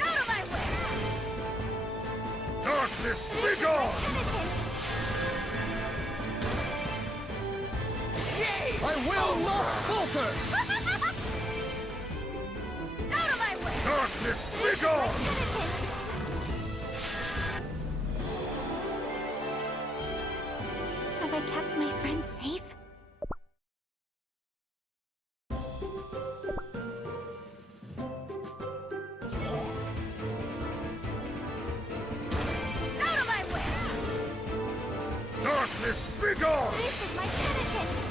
Out of my way! Darkness, begone! I will not falter! Out of my way! Darkness, begone! Have I kept my friends safe? Out of my way! Darkness, begone! This is my penitence!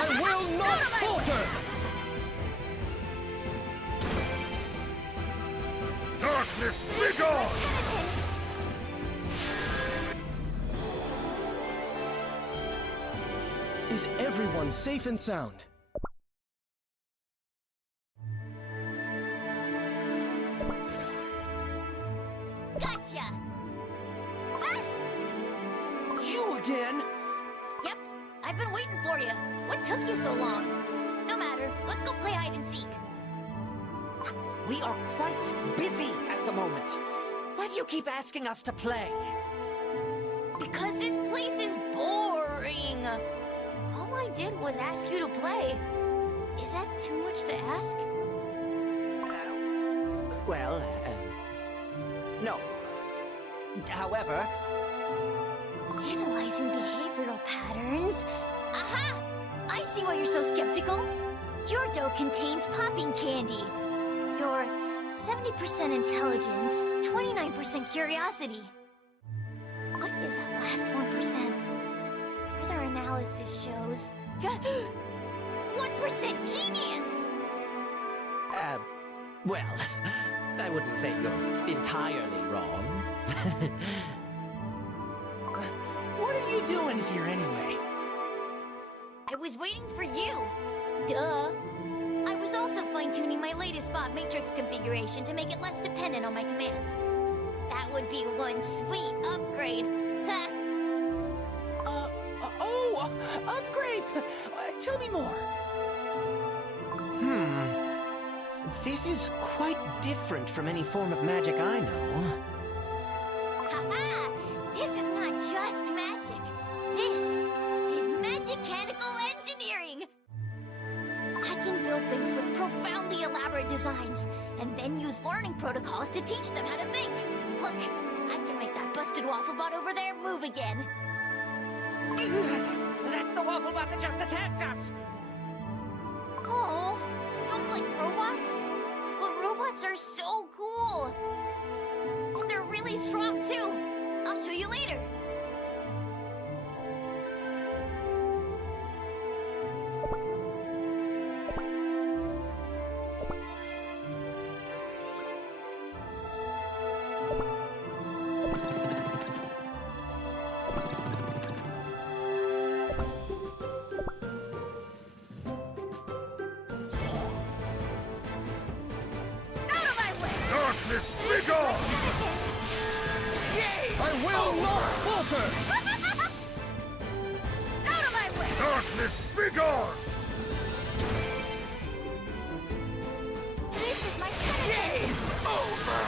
I will not falter! Darkness, begone! Is everyone safe and sound? Gotcha! You again? Yep, I've been waiting for you. What took you so long? No matter, let's go play hide and seek. We are quite busy at the moment. Why do you keep asking us to play? Because this place is boring. All I did was ask you to play. Is that too much to ask? Well, no. However, Analyzing behavioral patterns. Aha! I see why you're so skeptical. Your dough contains popping candy. You're 70% intelligence, 29% curiosity. What is that last 1%? Further analysis shows... 1% 100% genius! Well, I wouldn't say you're entirely wrong. What are you doing here anyway? I was waiting for you. Duh. I was also fine-tuning my latest bot matrix configuration to make it less dependent on my commands. That would be one sweet upgrade. Ha! Upgrade! Tell me more. This is quite different from any form of magic I know. Ha-ha! This is not just magic. This is mechanical engineering! I can build things with profoundly elaborate designs, and then use learning protocols to teach them how to think. Look, I can make that busted waffle bot over there move again. That's the waffle bot that just attacked us! Oh, I don't like robots. But robots are so cool! And they're really strong, too. I'll show you later. Darkness, begone! Yay! I will not falter! Out of my way! Darkness, begone! This is my Game over!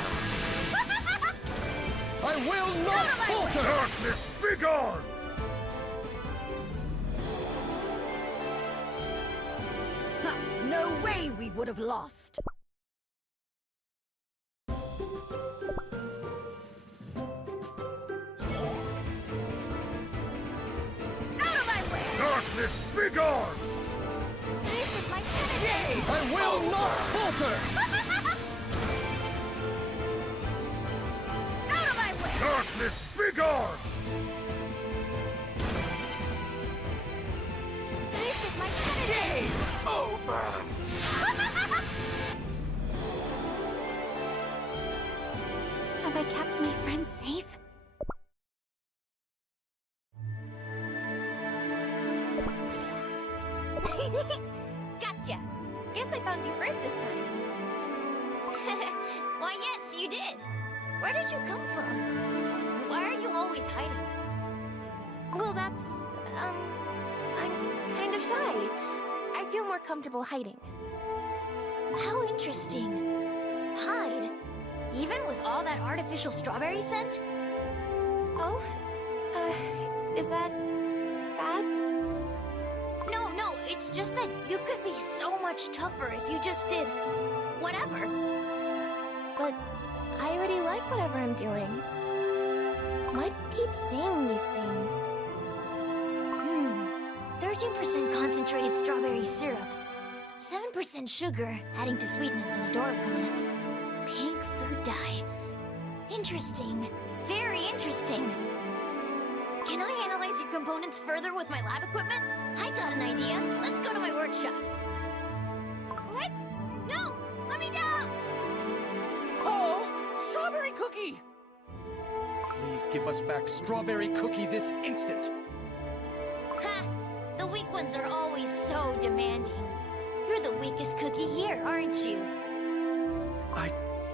I will not falter! Darkness, begone! Ha! No way we would have lost! Darkness, begone! This is my Yay! I will not falter! Out of my way! Darkness, begone! This is my Game over! Have I kept my friends safe? Gotcha! Guess I found you first this time. Why, yes, you did. Where did you come from? Why are you always hiding? Well, that's, I'm kind of shy. I feel more comfortable hiding. How interesting. Hide? Even with all that artificial strawberry scent? Oh? Is that bad? No, it's just that you could be so much tougher if you just did whatever. But I already like whatever I'm doing. Why do you keep saying these things? 13% concentrated strawberry syrup. 7% sugar, adding to sweetness and adorableness. Pink food dye. Interesting. Very interesting. Can I analyze your components further with my lab equipment? I got an idea. Let's go to my workshop. What? No! Let me down! Oh! Strawberry Cookie! Please give us back Strawberry Cookie this instant. Ha! The weak ones are always so demanding. You're the weakest cookie here, aren't you?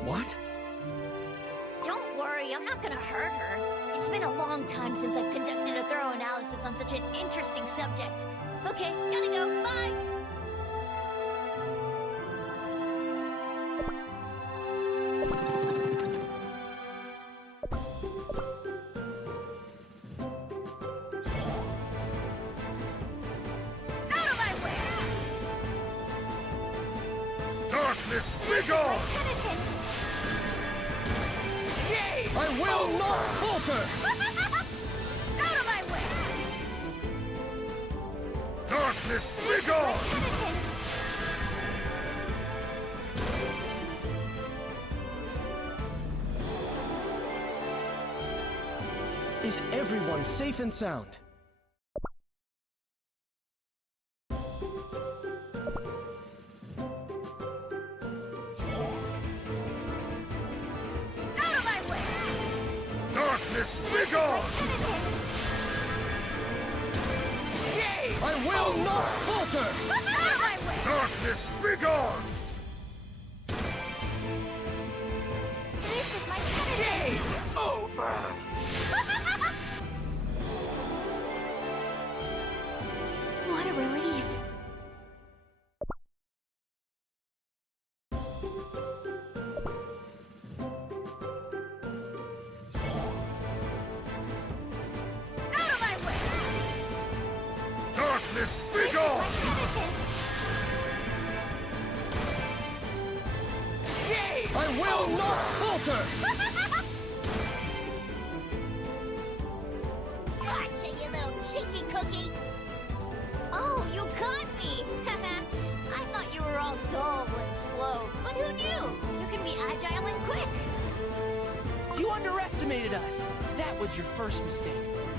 What? Don't worry, I'm not gonna hurt her. It's been a long time since I've conducted a thorough analysis on such an interesting subject. Okay, gotta go. Bye! Out of my way! Darkness, begone! Yay! I will not falter! Out of my way! Darkness, begone! Is everyone safe and sound? will not falter! Out of my way! Darkness, begone! This is my penitence! Game over! What a relief. Out of my way! Darkness, begone! I will not falter! Gotcha, you little cheeky cookie! Oh, you caught me! I thought you were all dull and slow, but who knew? You can be agile and quick! You underestimated us. That was your first mistake.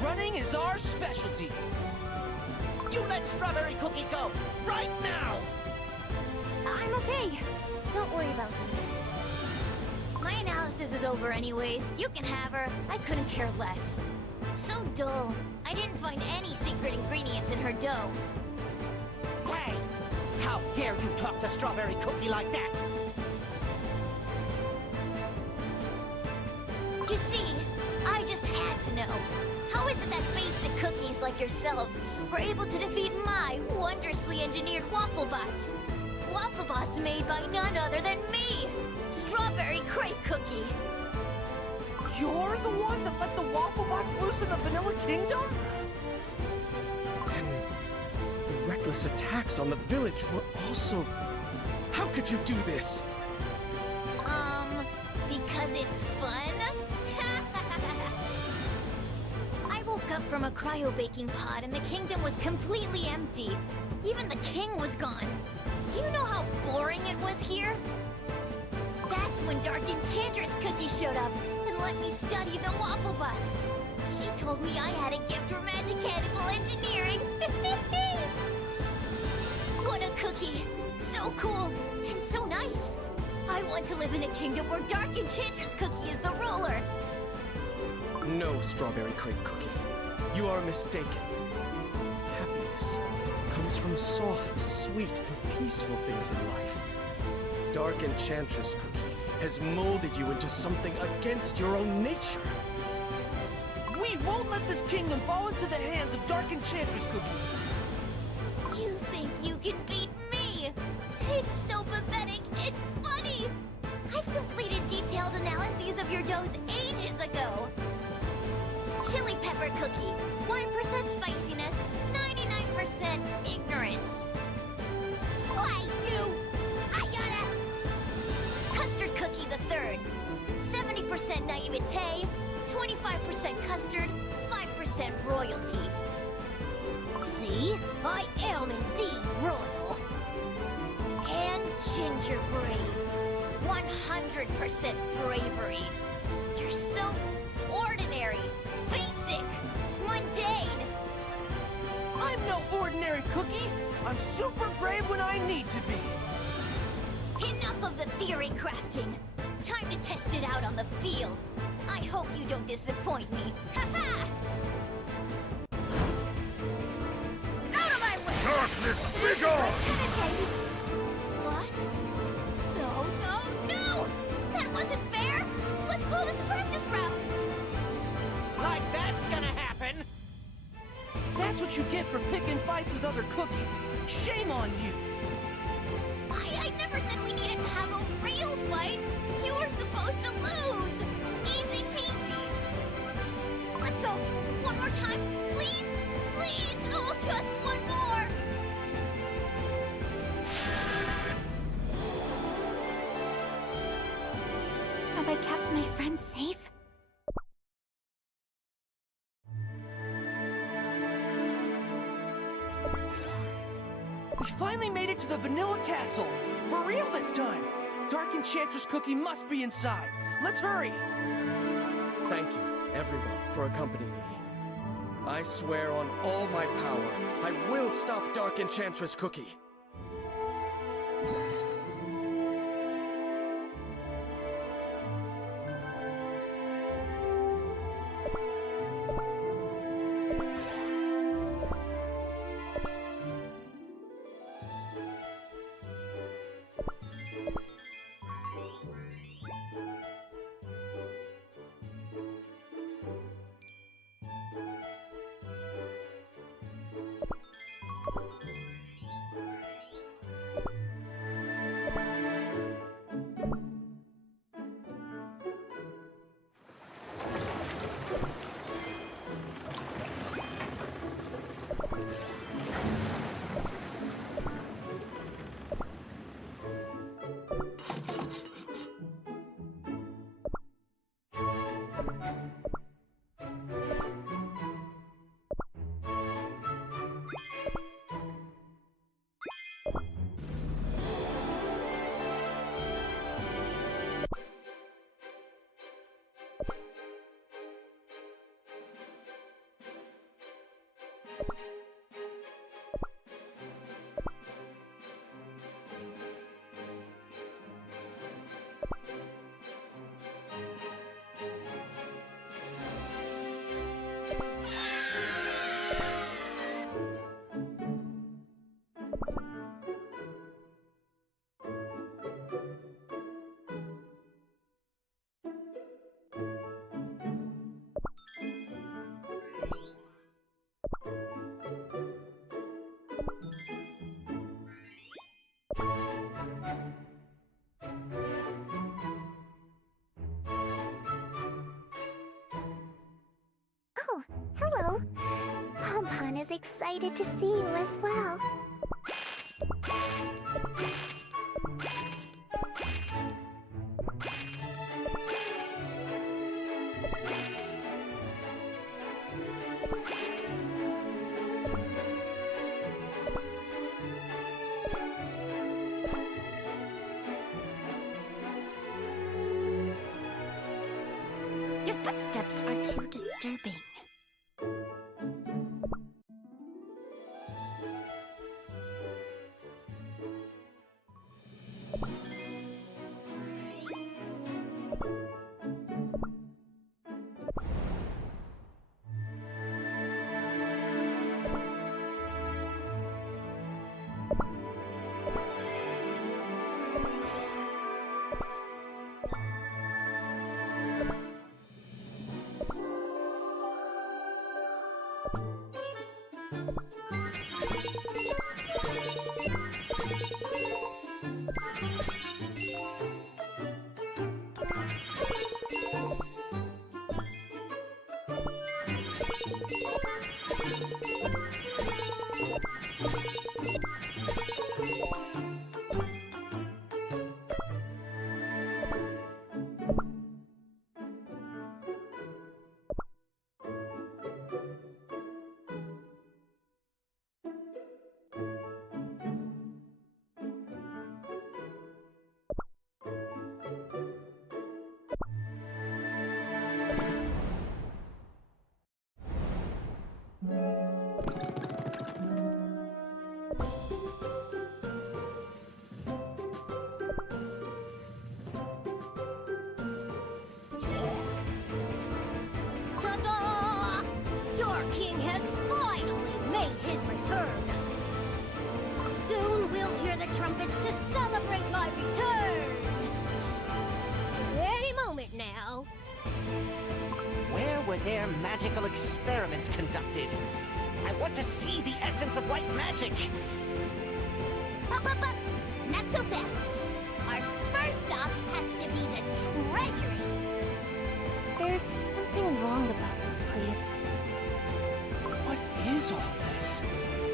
Running is our specialty. You let Strawberry Cookie go! Right now! I'm okay. Don't worry about me. My analysis is over anyways. You can have her. I couldn't care less. So dull. I didn't find any secret ingredients in her dough. Hey! How dare you talk to Strawberry Cookie like that? You see, I just had to know. How is it that basic cookies like yourselves were able to defeat my wondrously engineered waffle bots? Waffle bots made by none other than me! Strawberry Crate Cookie! You're the one that let the Waffle Bots loose in the Vanilla Kingdom? And the reckless attacks on the village were also... How could you do this? Because it's fun? I woke up from a cryo-baking pod and the kingdom was completely empty. Even the king was gone. Do you know how boring it was here? That's when Dark Enchantress Cookie showed up and let me study the Waffle Bots. She told me I had a gift for magic-cannibal engineering. What a cookie! So cool and so nice. I want to live in a kingdom where Dark Enchantress Cookie is the ruler. No, Strawberry Crate Cookie. You are mistaken. Happiness comes from soft, sweet, and peaceful things in life. Dark Enchantress Cookie has molded you into something against your own nature. We won't let this kingdom fall into the hands of Dark Enchantress Cookie. You think you can beat me? It's so pathetic, it's funny! I've completed detailed analyses of your doughs ages ago. Chili pepper cookie, 1% spiciness, 99% ignorance. Why, you... I gotta... Custard cookie the third, 70% naivete, 25% custard, 5% royalty. See? I am indeed royal. And gingerbread, 100% bravery. You're so ordinary, basic, mundane. I'm no ordinary cookie. I'm super brave when I need to be. Enough of the theory crafting. Time to test it out on the field. I hope you don't disappoint me. Ha-ha! Out of my way! Darkness, begone! Lost? No, no, no! That wasn't fair! Let's call this a practice round! Like that's gonna happen! That's what you get for picking fights with other cookies. Shame on you! I never said we needed to have a real fight! You were supposed to lose! Easy peasy! Let's go! One more time, please! Please! Oh, just one more! Have I kept my friends safe? We finally made it to the Vanilla Castle! For real this time! Dark Enchantress Cookie must be inside! Let's hurry! Thank you, everyone, for accompanying me. I swear on all my power, I will stop Dark Enchantress Cookie! Oh, hello. Pompon is excited to see you as well. Your footsteps are too disturbing. Ta-da! Your king has finally made his return. Soon we'll hear the trumpets to celebrate my return. Any moment now. Where were their magical experiments conducted? I want to see the essence of white magic! Up, not so fast. Our first stop has to be the treasury. There's something wrong about this place. What is all this?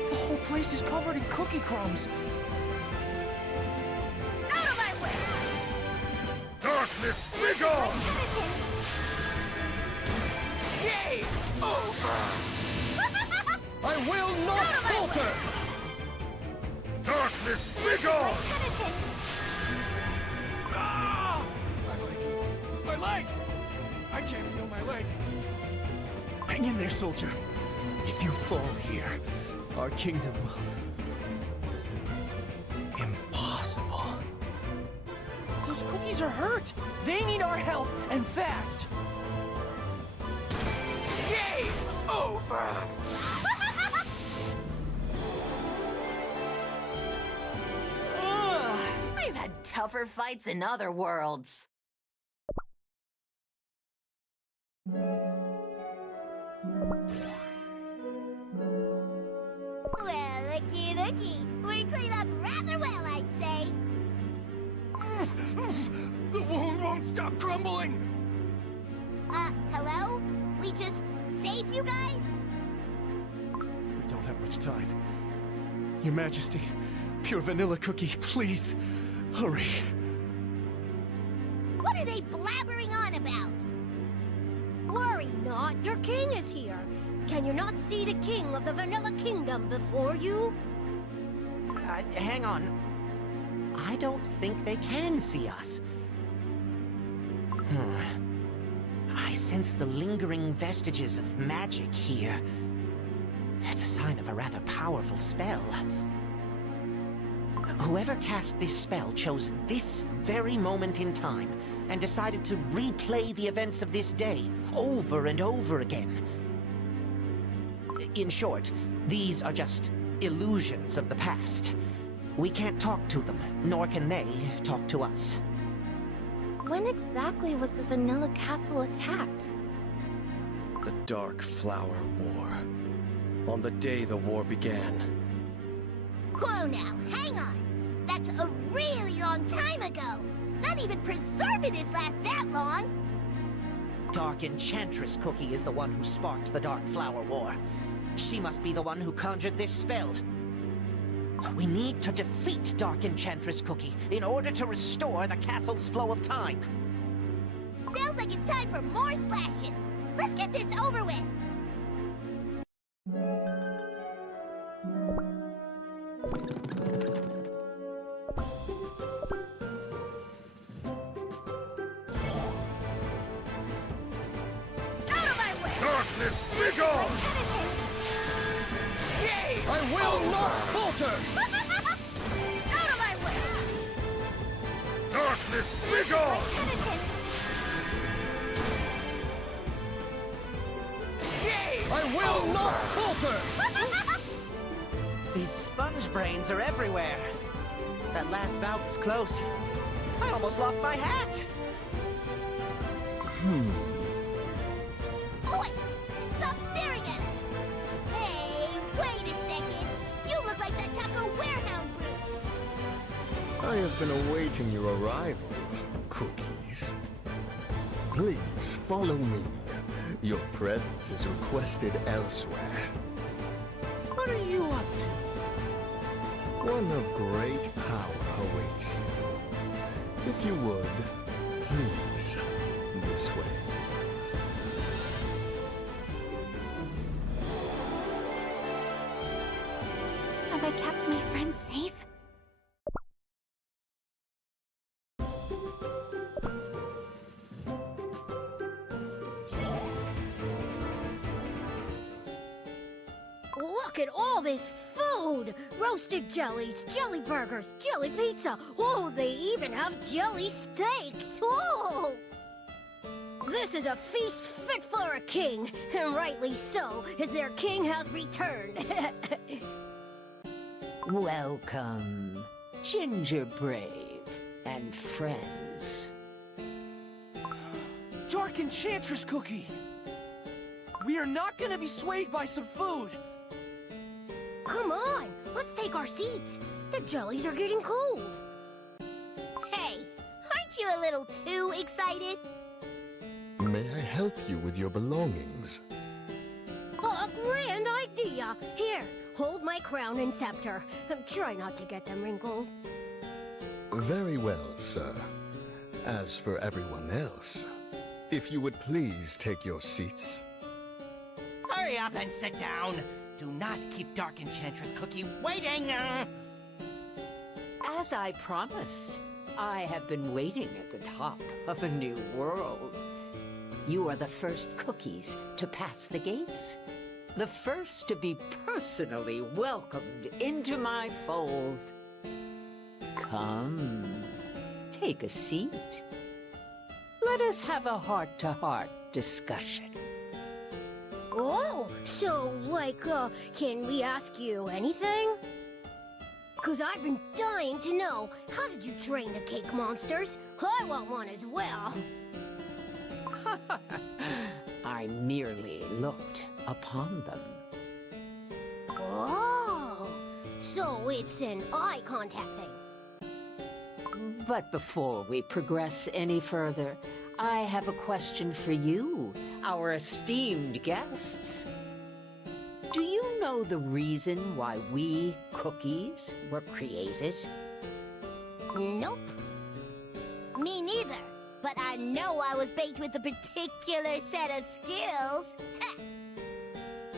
The whole place is covered in cookie crumbs. Out of my way! Darkness, begone! Yay! Over! I will not falter! Darkness, begone! Ah! My legs! My legs! I can't feel my legs. Hang in there, soldier. If you fall here, our kingdom will... Impossible. Those cookies are hurt! They need our help, and fast! Game over! I've had tougher fights in other worlds. Well, Looky, looky. We clean up rather well, I'd say. The wound won't stop crumbling! Hello? We just saved you guys? We don't have much time. Your Majesty, pure vanilla cookie, please, hurry. What are they blabbering on about? Worry not, your king is here. Can you not see the king of the Vanilla Kingdom before you? Hang on. I don't think they can see us. I sense the lingering vestiges of magic here. It's a sign of a rather powerful spell. Whoever cast this spell chose this very moment in time and decided to replay the events of this day over and over again. In short, these are just illusions of the past. We can't talk to them, nor can they talk to us. When exactly was the Vanilla Castle attacked? The Dark Flower War. On the day the war began. Whoa now, hang on. That's a really long time ago. Not even preservatives last that long. Dark Enchantress Cookie is the one who sparked the Dark Flower War. She must be the one who conjured this spell. We need to defeat Dark Enchantress Cookie in order to restore the castle's flow of time. Sounds like it's time for more slashing. Let's get this over with. Out of my way! Darkness, be gone! I will not falter! Out of my way! Darkness, be gone! I will not falter! These sponge brains are everywhere. That last bout was close. I almost lost my hat! Oi! Stop staring at us! Hey, wait a second! You look like the Taco Warehound brute! I have been awaiting your arrival, Cookies. Please follow me. Your presence is requested elsewhere. What are you up to? One of great power awaits you. If you would, please, this way. Have I kept my friends safe? Look at all this food! Roasted jellies, jelly burgers, jelly pizza. Oh, they even have jelly steaks. Oh! This is a feast fit for a king, and rightly so, as their king has returned. Welcome, Ginger Brave and friends. Dark Enchantress Cookie! We are not gonna be swayed by some food! Come on, let's take our seats. The jellies are getting cold. Hey, aren't you a little too excited? May I help you with your belongings? A grand idea. Here, hold my crown and scepter. Try not to get them wrinkled. Very well, sir. As for everyone else, if you would please take your seats. Hurry up and sit down! Do not keep Dark Enchantress Cookie waiting! As I promised, I have been waiting at the top of a new world. You are the first cookies to pass the gates. The first to be personally welcomed into my fold. Come, take a seat. Let us have a heart-to-heart discussion. Oh, so, can we ask you anything? 'Cause I've been dying to know, how did you train the cake monsters? I want one as well. I merely looked upon them. Oh, So it's an eye contact thing. But before we progress any further, I have a question for you, our esteemed guests. Do you know the reason why we cookies were created? Nope. Me neither. But I know I was baked with a particular set of skills.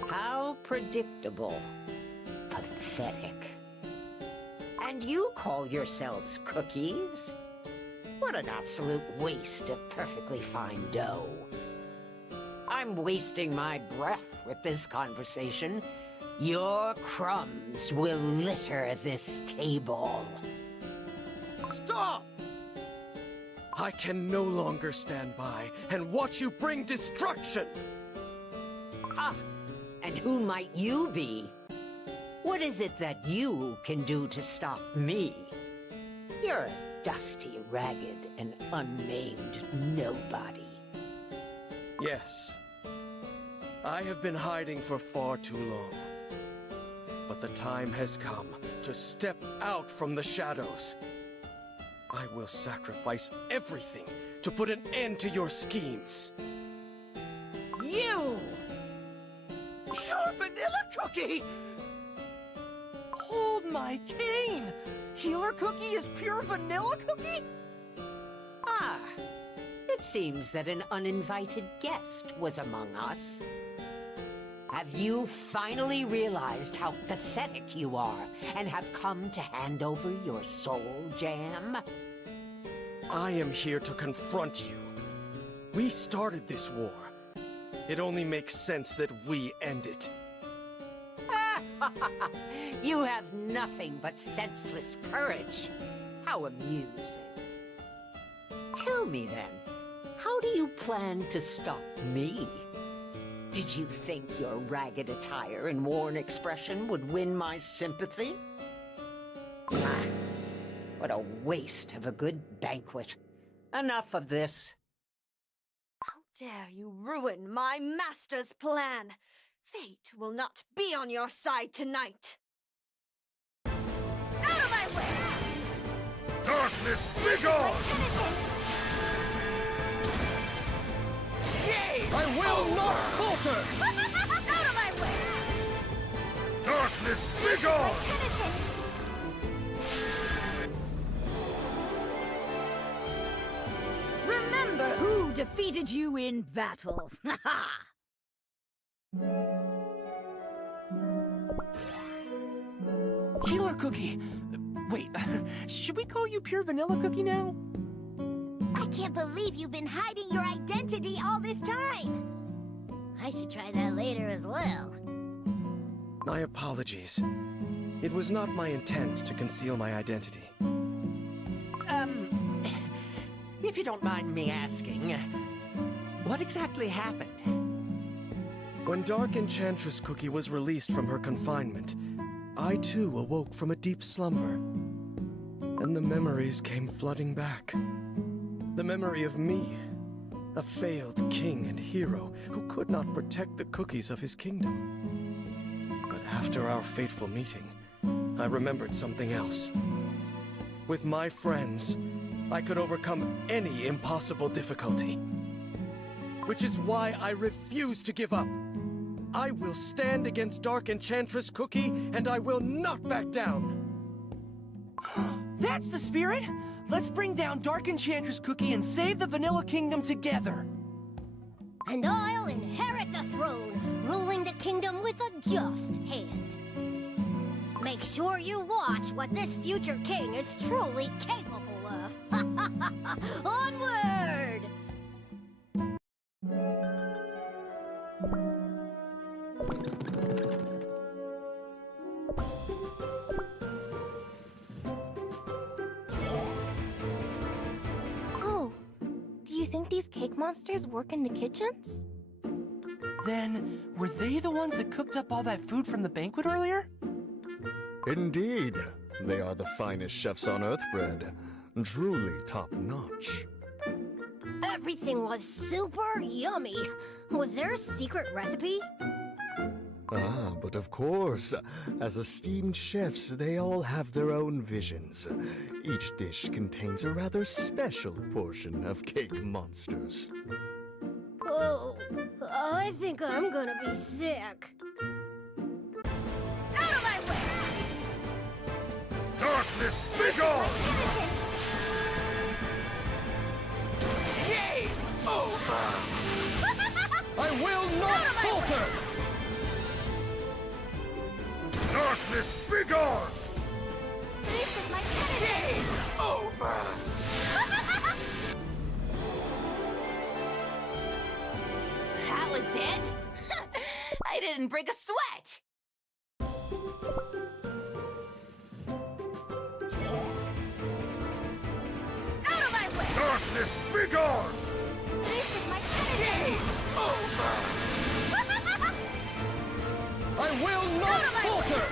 How predictable. Pathetic. And you call yourselves cookies? What an absolute waste of perfectly fine dough. I'm wasting my breath with this conversation. Your crumbs will litter this table. Stop! I can no longer stand by and watch you bring destruction! Ah, and who might you be? What is it that you can do to stop me? You're a dusty, ragged, and unnamed nobody. Yes. I have been hiding for far too long. But the time has come to step out from the shadows. I will sacrifice everything to put an end to your schemes. You! Pure vanilla cookie! Hold my cane! Healer cookie is pure vanilla cookie? Ah, it seems that an uninvited guest was among us. Have you finally realized how pathetic you are and have come to hand over your soul jam? I am here to confront you. We started this war. It only makes sense that we end it. You have nothing but senseless courage. How amusing. Tell me then, how do you plan to stop me? Did you think your ragged attire and worn expression would win my sympathy? Ah, what a waste of a good banquet. Enough of this. How dare you ruin my master's plan? Fate will not be on your side tonight. Out of my way! Darkness, begone! Yay! I will not falter! Out of my way! Darkness, begone! Remember who defeated you in battle. Healer cookie! Wait, should we call you pure vanilla cookie now? I can't believe you've been hiding your identity all this time. I should try that later as well. My apologies. It was not my intent to conceal my identity. If you don't mind me asking, what exactly happened? When Dark Enchantress Cookie was released from her confinement, I too awoke from a deep slumber. And the memories came flooding back. The memory of me, a failed king and hero who could not protect the cookies of his kingdom. But after our fateful meeting, I remembered something else. With my friends, I could overcome any impossible difficulty. Which is why I refuse to give up. I will stand against Dark Enchantress Cookie, and I will not back down. That's the spirit! Let's bring down Dark Enchantress Cookie and save the Vanilla Kingdom together! And I'll inherit the throne, ruling the kingdom with a just hand. Make sure you watch what this future king is truly capable of. Onward! Oh, do you think these cake monsters work in the kitchens? Then, were they the ones that cooked up all that food from the banquet earlier? Indeed. They are the finest chefs on Earth, Bread. Truly top-notch. Everything was super yummy. Was there a secret recipe? Ah, but of course, as esteemed chefs, they all have their own visions. Each dish contains a rather special portion of cake monsters. Oh, I think I'm gonna be sick. Out of my way! Darkness, begone! Game over! I will not falter! Darkness, begone! This is my Game over! That was it? I didn't break a sweat! Out of my way! Darkness, begone! This is my Game over! I will not falter!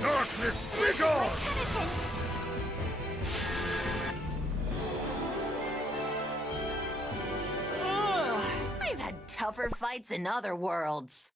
Darkness, begone! I've had tougher fights in other worlds.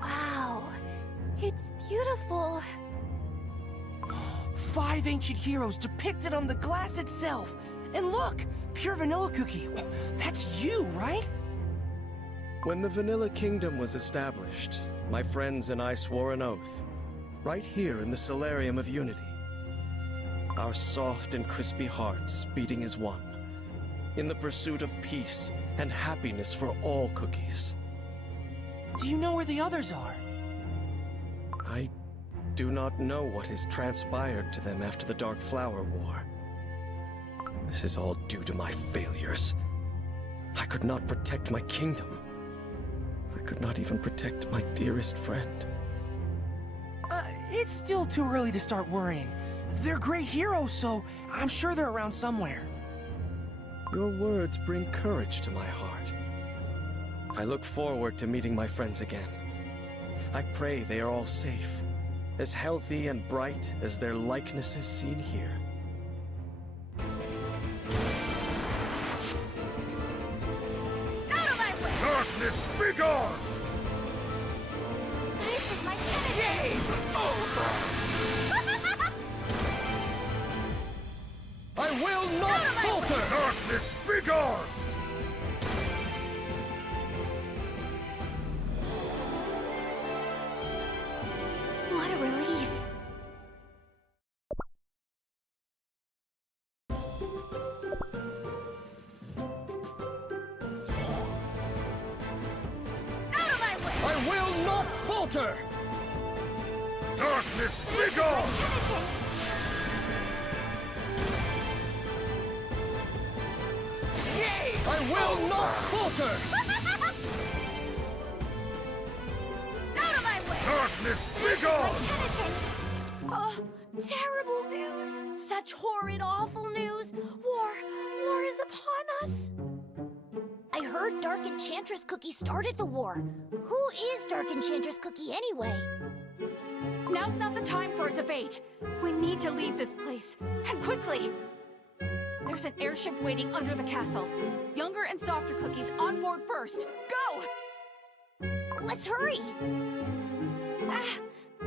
Wow, it's beautiful. 5 ancient heroes depicted on the glass itself. And look, pure vanilla cookie. That's you, right? When the Vanilla Kingdom was established, my friends and I swore an oath, right here in the Solarium of Unity. Our soft and crispy hearts beating as one, in the pursuit of peace and happiness for all cookies. Do you know where the others are? I do not know what has transpired to them after the Dark Flower War. This is all due to my failures. I could not protect my kingdom. I could not even protect my dearest friend. It's still too early to start worrying. They're great heroes, so I'm sure they're around somewhere. Your words bring courage to my heart. I look forward to meeting my friends again. I pray they are all safe, as healthy and bright as their likenesses seen here. Out of my way! Darkness, begone! This is my Game over! I will not falter! Darkness, begone! What a relief. Out of my way! I will not falter! Darkness, begone! I will not falter! Out of my way! Darkness, begone! Oh, terrible news! Such horrid, awful news! War is upon us! I heard Dark Enchantress Cookie started the war. Who is Dark Enchantress Cookie anyway? Now's not the time for a debate. We need to leave this place, and quickly. There's an airship waiting under the castle. Younger and softer cookies on board first. Go! Let's hurry!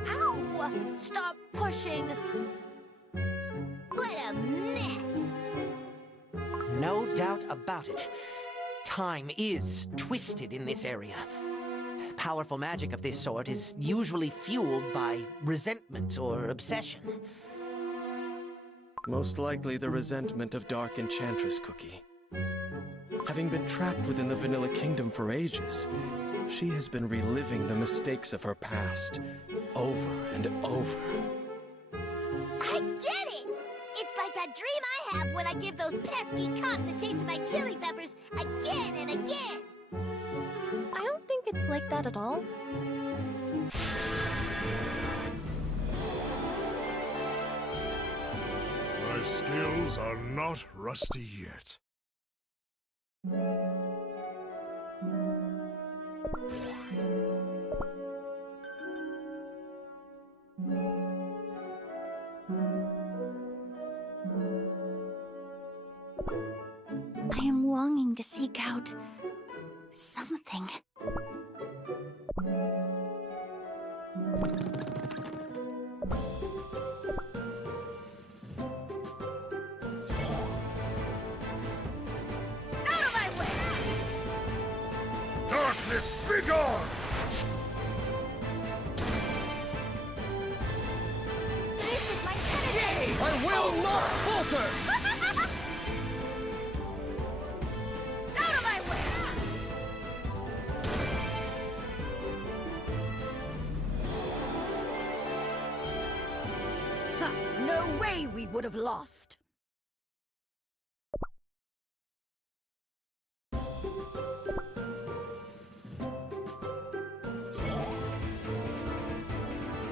Ow! Stop pushing! What a mess! No doubt about it. Time is twisted in this area. Powerful magic of this sort is usually fueled by resentment or obsession. Most likely the resentment of Dark Enchantress Cookie. Having been trapped within the Vanilla Kingdom for ages, She has been reliving the mistakes of her past, over and over. I get it! It's like that dream I have when I give those pesky cops a taste of my chili peppers again and again! I don't think it's like that at all. My skills are not rusty yet. I am longing to seek out something. Out of my way! Darkness, begone! This is my penitence! I will not falter! Out of my way! Ha! No way we would have lost!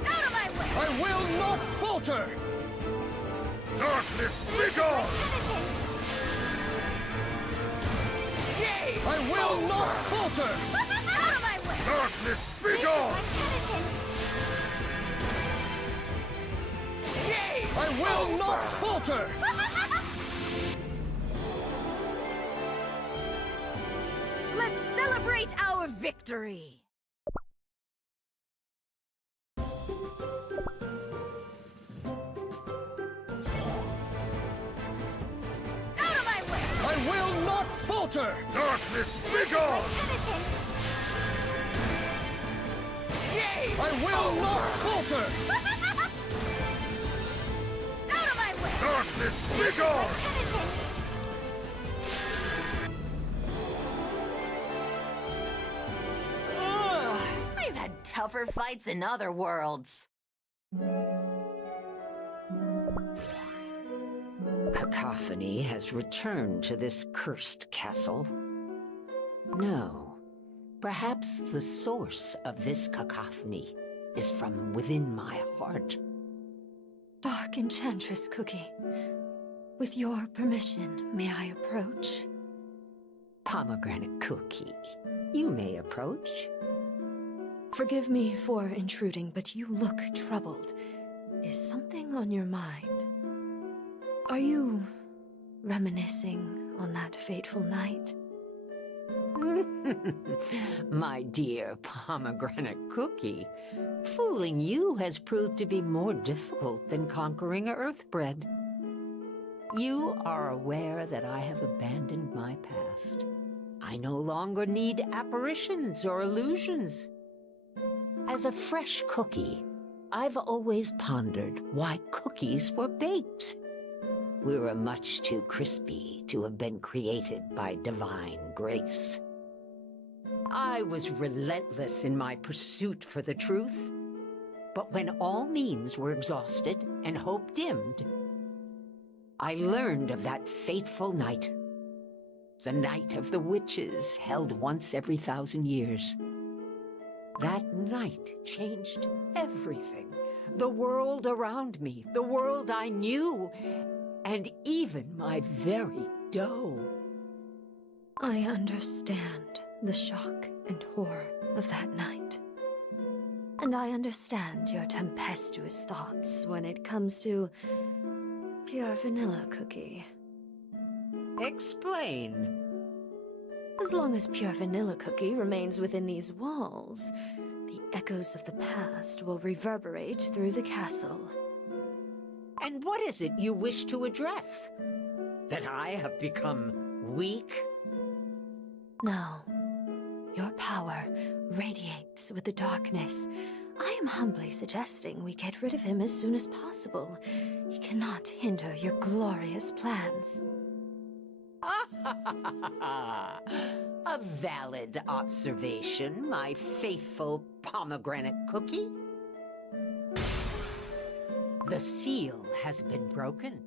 Out of my way! I will not falter! Darkness, begone! Yay! I will not falter! Out of my way! Darkness, begone! Yay! I will not falter! Let's celebrate our victory! Out of my way! I will not falter! Darkness, begone! Yay! I will not falter! Out of my way! Darkness, begone! I've had tougher fights in other worlds. Cacophony has returned to this cursed castle. No, perhaps the source of this cacophony is from within my heart. Dark Enchantress Cookie, with your permission, may I approach? Pomegranate Cookie, you may approach. Forgive me for intruding, but you look troubled. Is something on your mind? Are you reminiscing on that fateful night? My dear Pomegranate Cookie, fooling you has proved to be more difficult than conquering Earthbread. You are aware that I have abandoned my past. I no longer need apparitions or illusions. As a fresh cookie, I've always pondered why cookies were baked. We were much too crispy to have been created by divine grace. I was relentless in my pursuit for the truth. But when all means were exhausted and hope dimmed, I learned of that fateful night. The night of the witches, held once every 1,000 years. That night changed everything. The world around me, the world I knew, and even my very dough. I understand the shock and horror of that night. And I understand your tempestuous thoughts when it comes to pure vanilla cookie. Explain. As long as pure vanilla cookie remains within these walls, the echoes of the past will reverberate through the castle. And what is it you wish to address? That I have become weak? No. Your power radiates with the darkness. I am humbly suggesting we get rid of him as soon as possible. He cannot hinder your glorious plans. A valid observation, my faithful pomegranate cookie. The seal has been broken.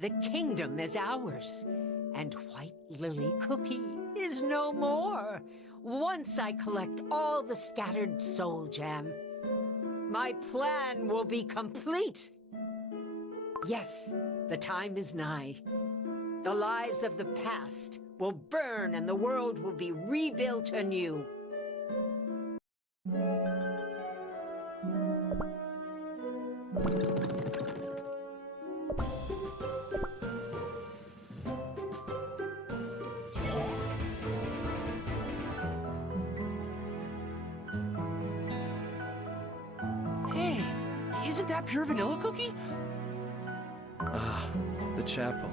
The kingdom is ours, and White Lily Cookie is no more. Once I collect all the scattered soul jam, my plan will be complete. Yes, the time is nigh. The lives of the past will burn and the world will be rebuilt anew. Hey, isn't that pure vanilla cookie? Ah, the chapel.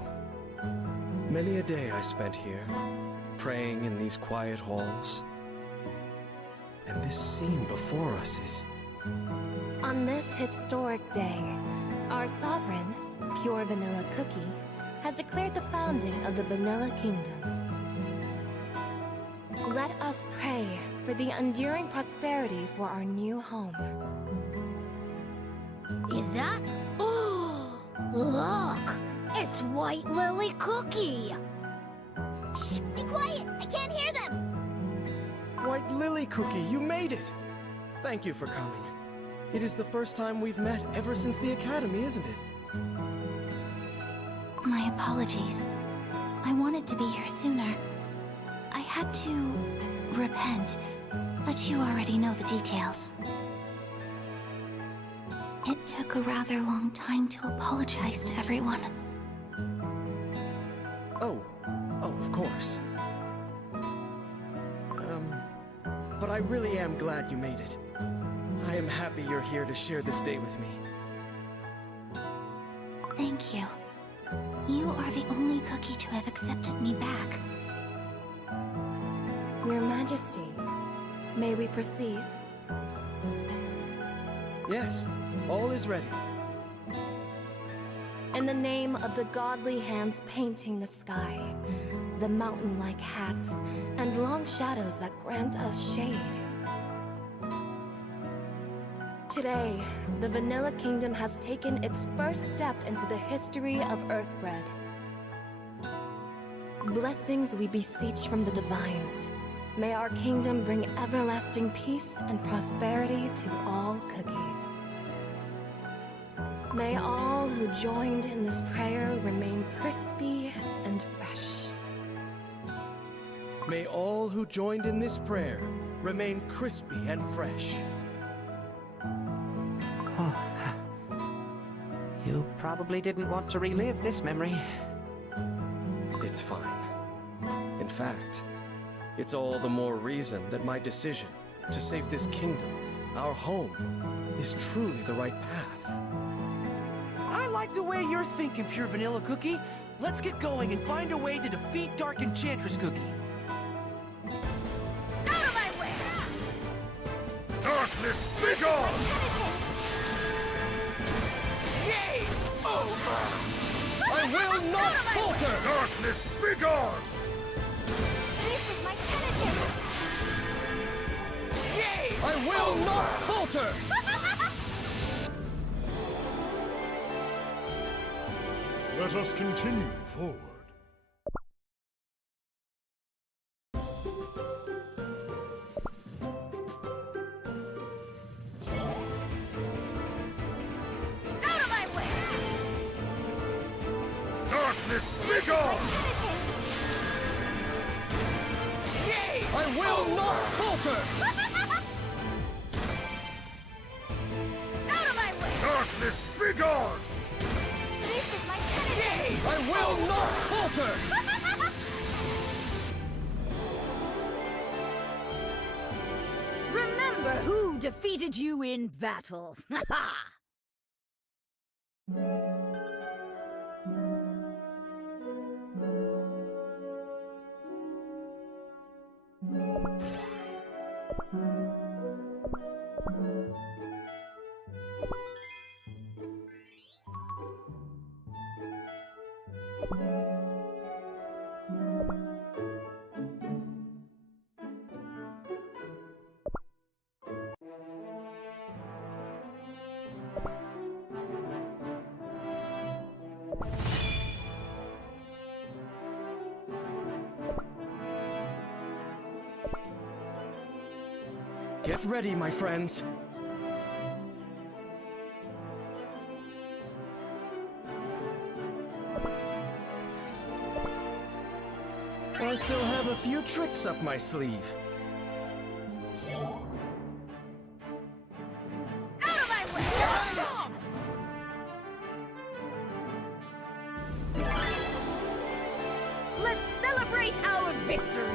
Many a day I spent here, praying in these quiet halls. And this scene before us is... On this historic day, our sovereign, Pure Vanilla Cookie, has declared the founding of the Vanilla Kingdom. Let us pray for the enduring prosperity for our new home. Is that? Oh, look! It's White Lily Cookie! Shh! Be quiet! I can't hear them! White Lily Cookie, you made it! Thank you for coming. It is the first time we've met ever since the Academy, isn't it? My apologies. I wanted to be here sooner. I had to repent, but you already know the details. It took a rather long time to apologize to everyone. Oh, of course. But I really am glad you made it. I am happy you're here to share this day with me. Thank you. You are the only cookie to have accepted me back. Your Majesty, may we proceed? Yes, all is ready. In the name of the godly hands painting the sky, the mountain-like hats, and long shadows that grant us shade. Today, the Vanilla Kingdom has taken its first step into the history of Earthbread. Blessings we beseech from the Divines. May our kingdom bring everlasting peace and prosperity to all cookies. May all who joined in this prayer remain crispy and fresh. May all who joined in this prayer remain crispy and fresh. You probably didn't want to relive this memory. It's fine. In fact, it's all the more reason that my decision to save this kingdom, our home, is truly the right path. I like the way you're thinking, Pure Vanilla Cookie. Let's get going and find a way to defeat Dark Enchantress Cookie. Out of my way! Darkness, be gone! Game over! I will not falter! Darkness, be gone! This is my penitence! Game I will not falter! Let us continue forward. Out of my way! Darkness, be gone! I will not falter! Out of my way! Darkness, be gone! This is my penitence! I will not falter! Remember who defeated you in battle. Get ready, my friends. I still have a few tricks up my sleeve. Out of my way! Let's celebrate our victory!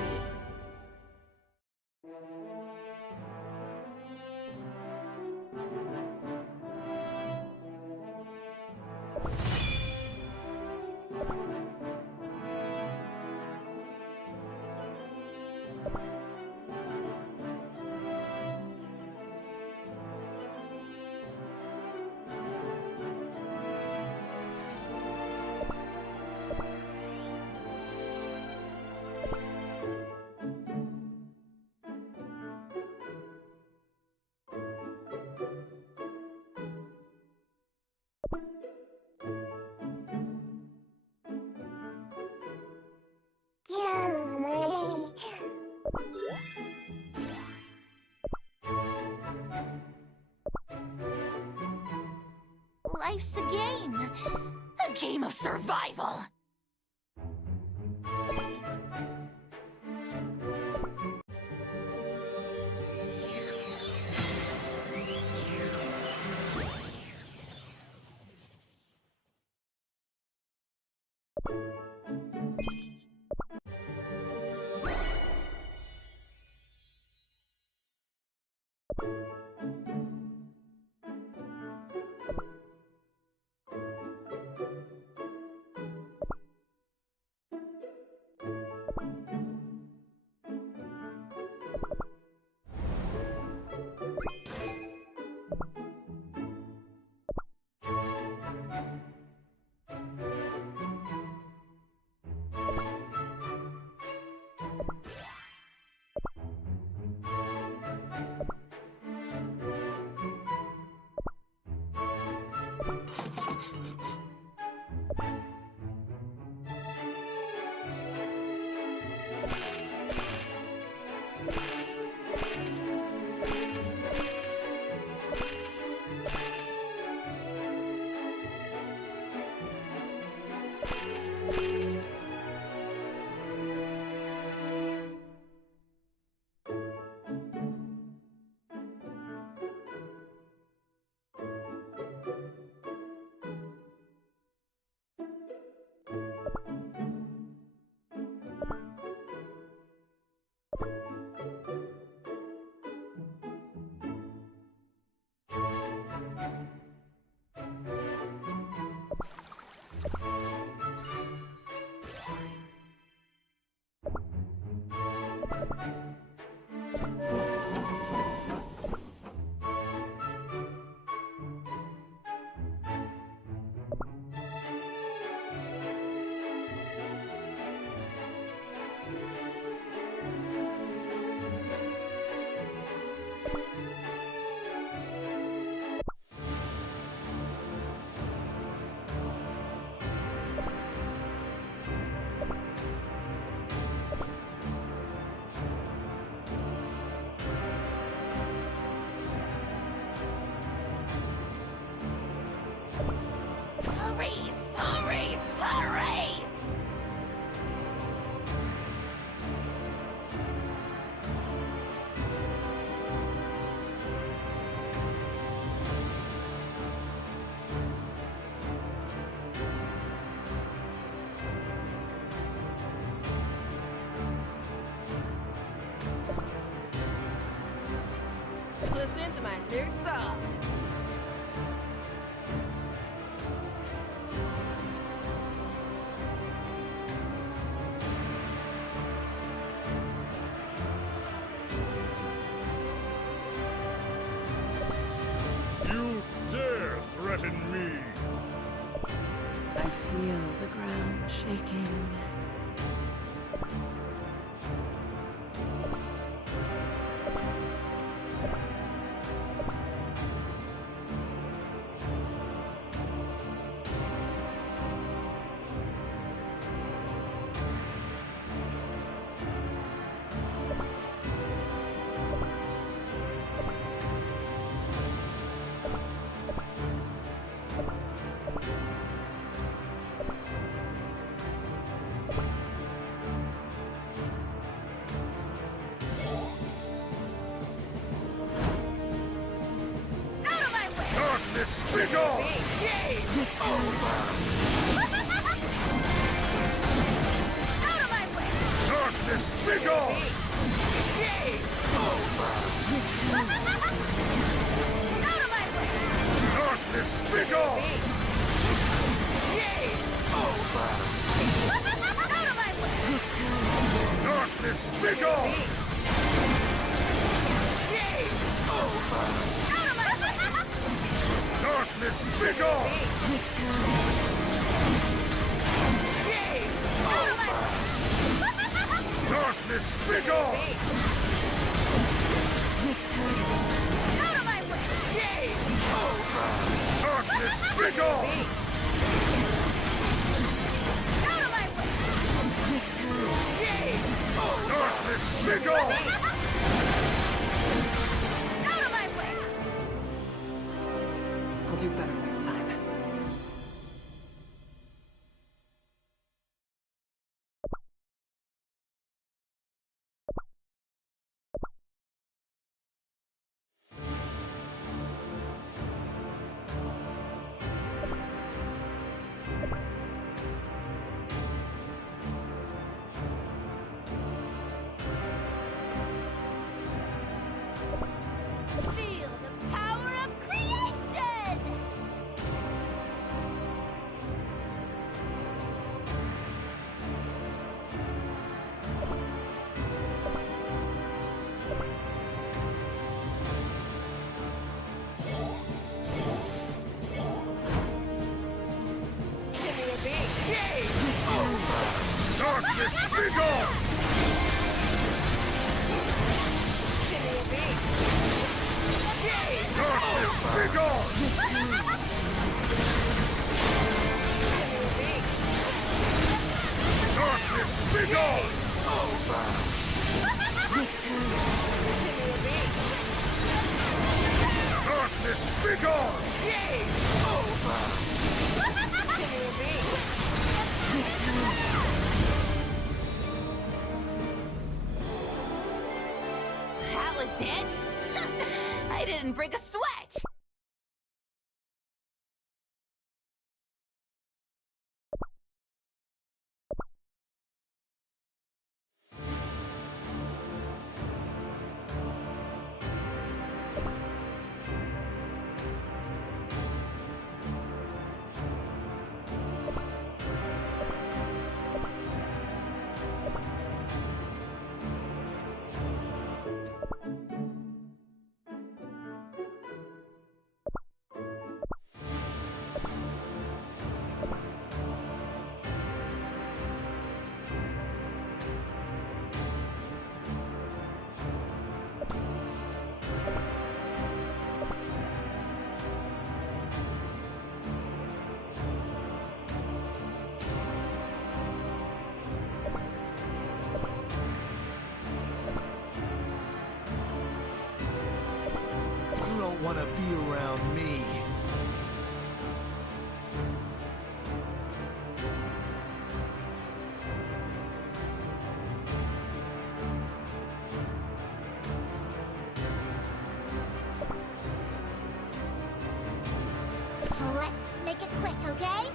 Life's a game. A game of survival. Hurry! Hurry! Hurry! Listen to my new song. You dare threaten me? I feel the ground shaking. be gone! Game over! Out of my way! Darkness, be gone! Game over! Out of my way! Darkness, be gone! Game over! Out of my way! Darkness, be gone! Game over! Out of my way! Darkness, be gone! Game over! Darkness, be gone! Out of my way! Game over! Darkness, be gone! Out of my way! Game over! Darkness, be gone! Out of my way! I'll do better next time. Feel the power of creation! Give me a beat! Game over! Darkness, be gone! Give me a beat! Game Darkness, be gone! Give me a beat! Darkness, be gone! Over! Give me a beat! Darkness, be gone! Game over! Give me a beat! That was it? I didn't break a sweat! You don't want to be around me. Let's make it quick, okay?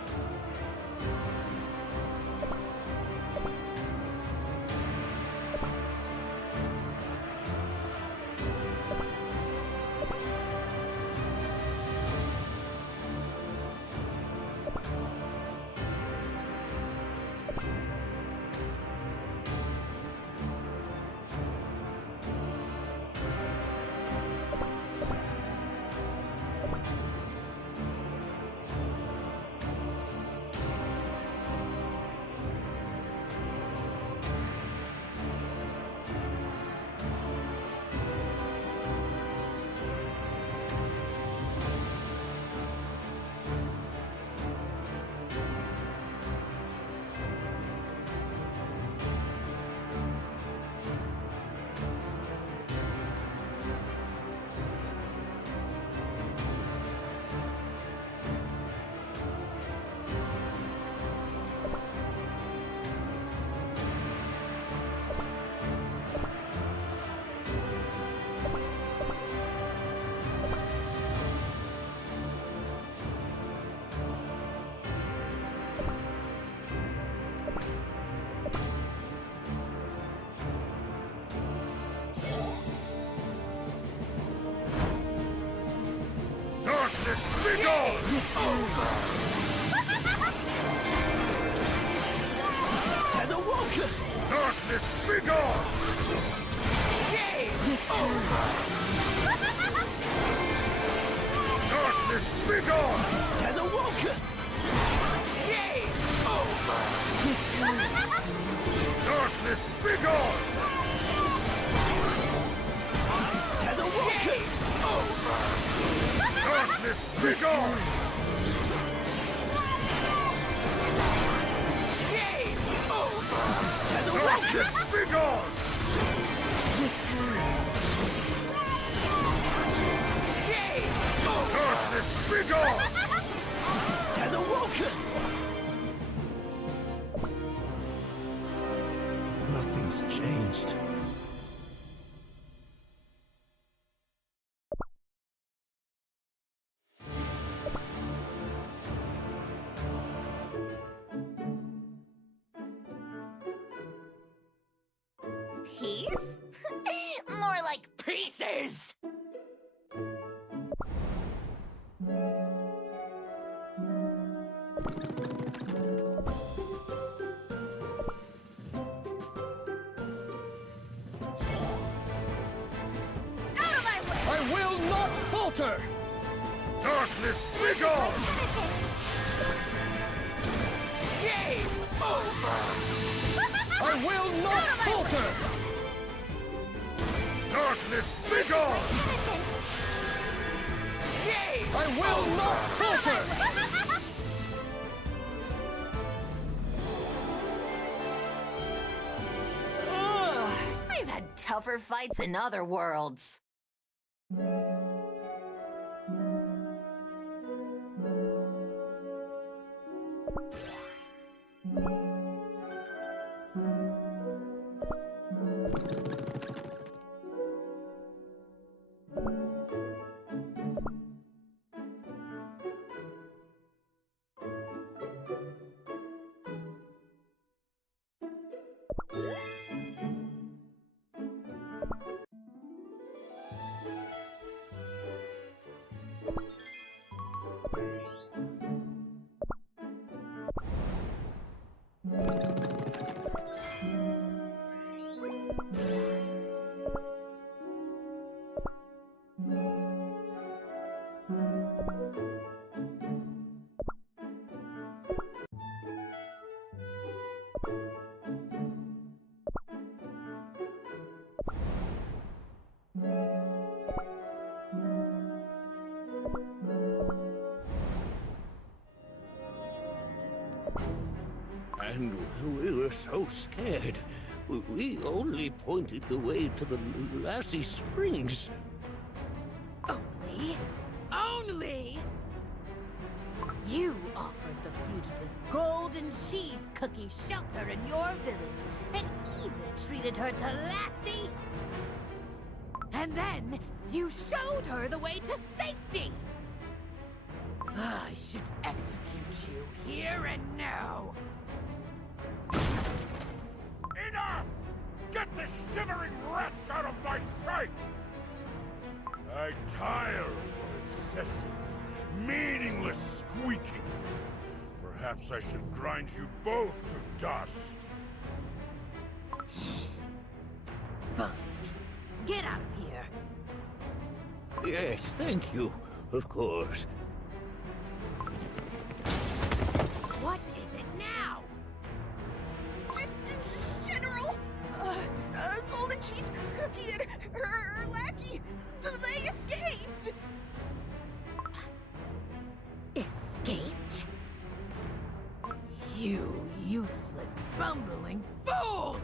begone! Has awoken! Darkness, begone! Game over! Darkness, begone! Has awoken! Game over! Darkness, begone! Has awoken! Over! Darkness, begone! Game over! Has Darkness, begone! Game over! Darkness, begone! Has awoken! Nothing's changed. Peace? More like pieces! I will not falter! Darkness, begone! Game over! I will not falter! Darkness, begone! Game I will not falter! I've had tougher fights in other worlds. And we were so scared. We only pointed the way to the Lassie Springs. Only? Only? You offered the fugitive golden cheese cookie shelter in your village, and even treated her to Lassie. And then you showed her the way to safety. I should execute you here and now. Enough! Get the shivering wretch out of my sight! I tire of your incessant, meaningless squeaking. Perhaps I should grind you both to dust. Fine. Get out of here. Yes, thank you. Of course. What is it now? General! Golden cheese cookie and her lackey, they escaped! Escaped? You useless, bumbling fools!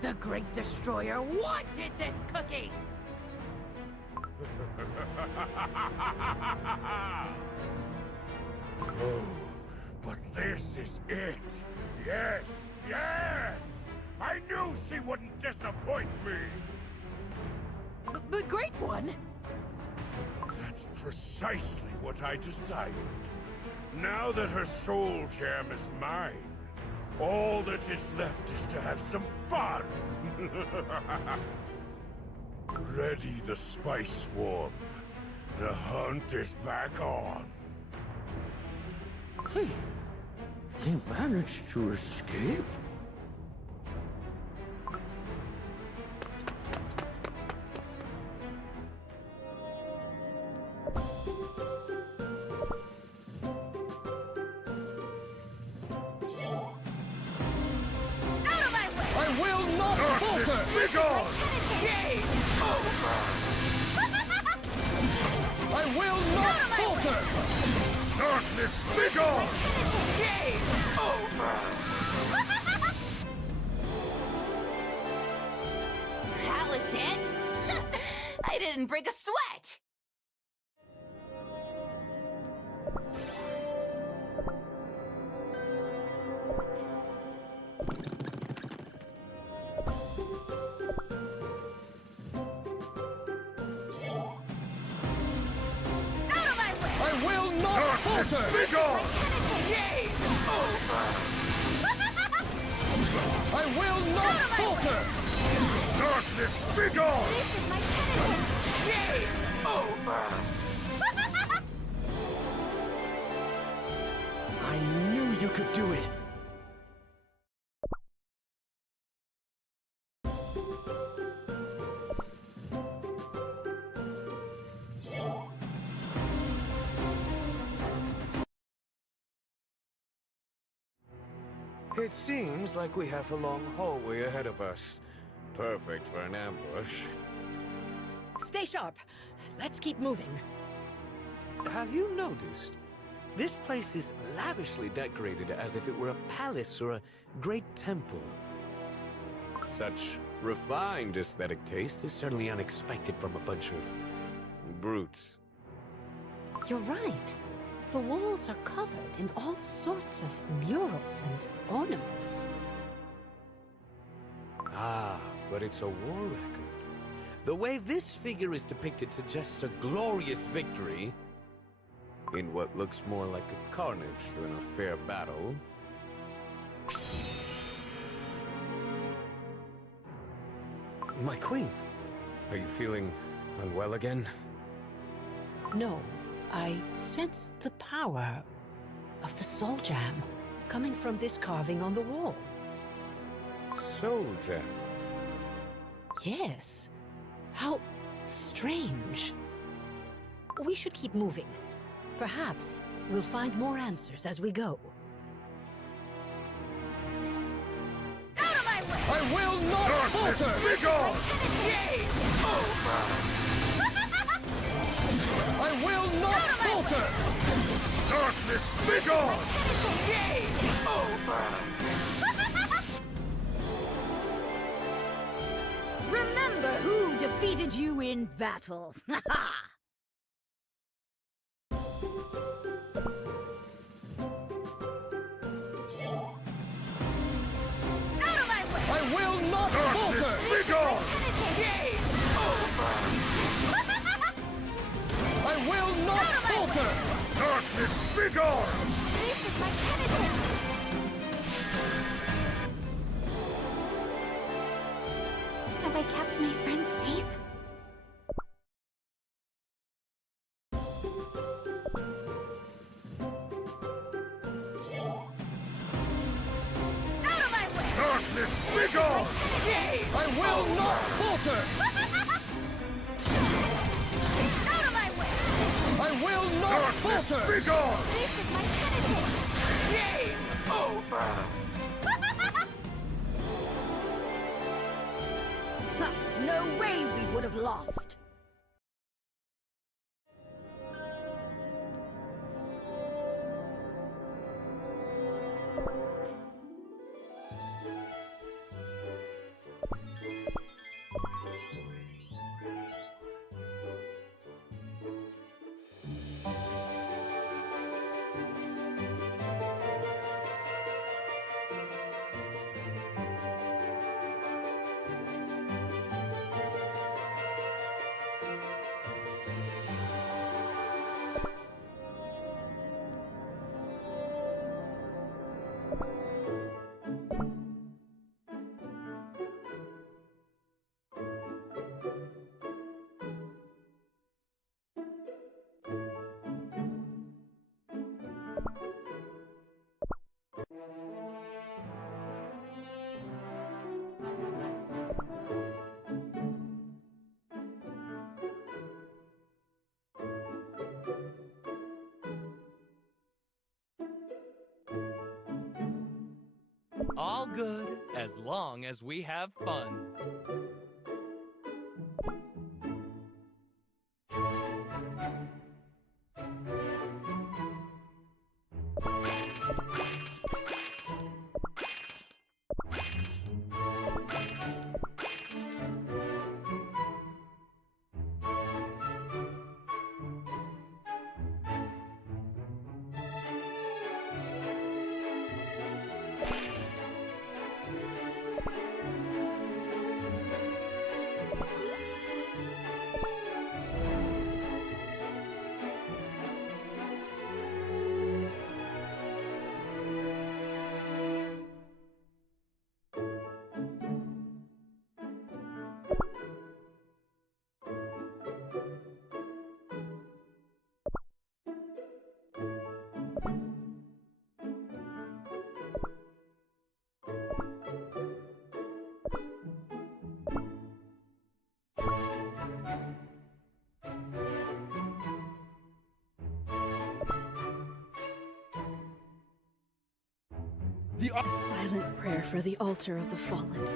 The Great Destroyer wanted this cookie! Oh, but this is it. Yes, yes! I knew she wouldn't disappoint me! But Great One! That's precisely what I decided. Now that her soul gem is mine, all that is left is to have some fun! Ready the spice swarm. The hunt is back on. Really? They managed to escape? I will not falter! Begone! Game over! I will not falter! Darkness, begone! Game over! That was it? I didn't break a sweat! I will not falter! Begone! Game over! I will not falter! Darkness, begone! Game over! I knew you could do it. It seems like we have a long hallway ahead of us. Perfect for an ambush. Stay sharp. Let's keep moving. Have you noticed? This place is lavishly decorated as if it were a palace or a great temple. Such refined aesthetic taste is certainly unexpected from a bunch of brutes. You're right. The walls are covered in all sorts of murals and ornaments. Ah, but it's a war record. The way this figure is depicted suggests a glorious victory in what looks more like a carnage than a fair battle. My queen, are you feeling unwell again? No, I sense the power of the soul jam coming from this carving on the wall. Soul jam? Yes. How strange. We should keep moving. Perhaps we'll find more answers as we go. Out of my way! I will not falter! Begone! Game over! I will not falter! Darkness, begone! Game over! Remember who defeated you in battle. I will not falter! Begone! Game over! I will not falter! Darkness, begone! This is my penitence! Have I kept my friends safe? Out of my way! Darkness, begone! Game I will not falter! out of my way! I will not Darkness, falter! begone! This is my penitence! Game over! Ha, no way we would have lost. all good as long as we have fun. A silent prayer for the altar of the fallen.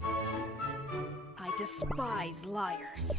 I despise liars.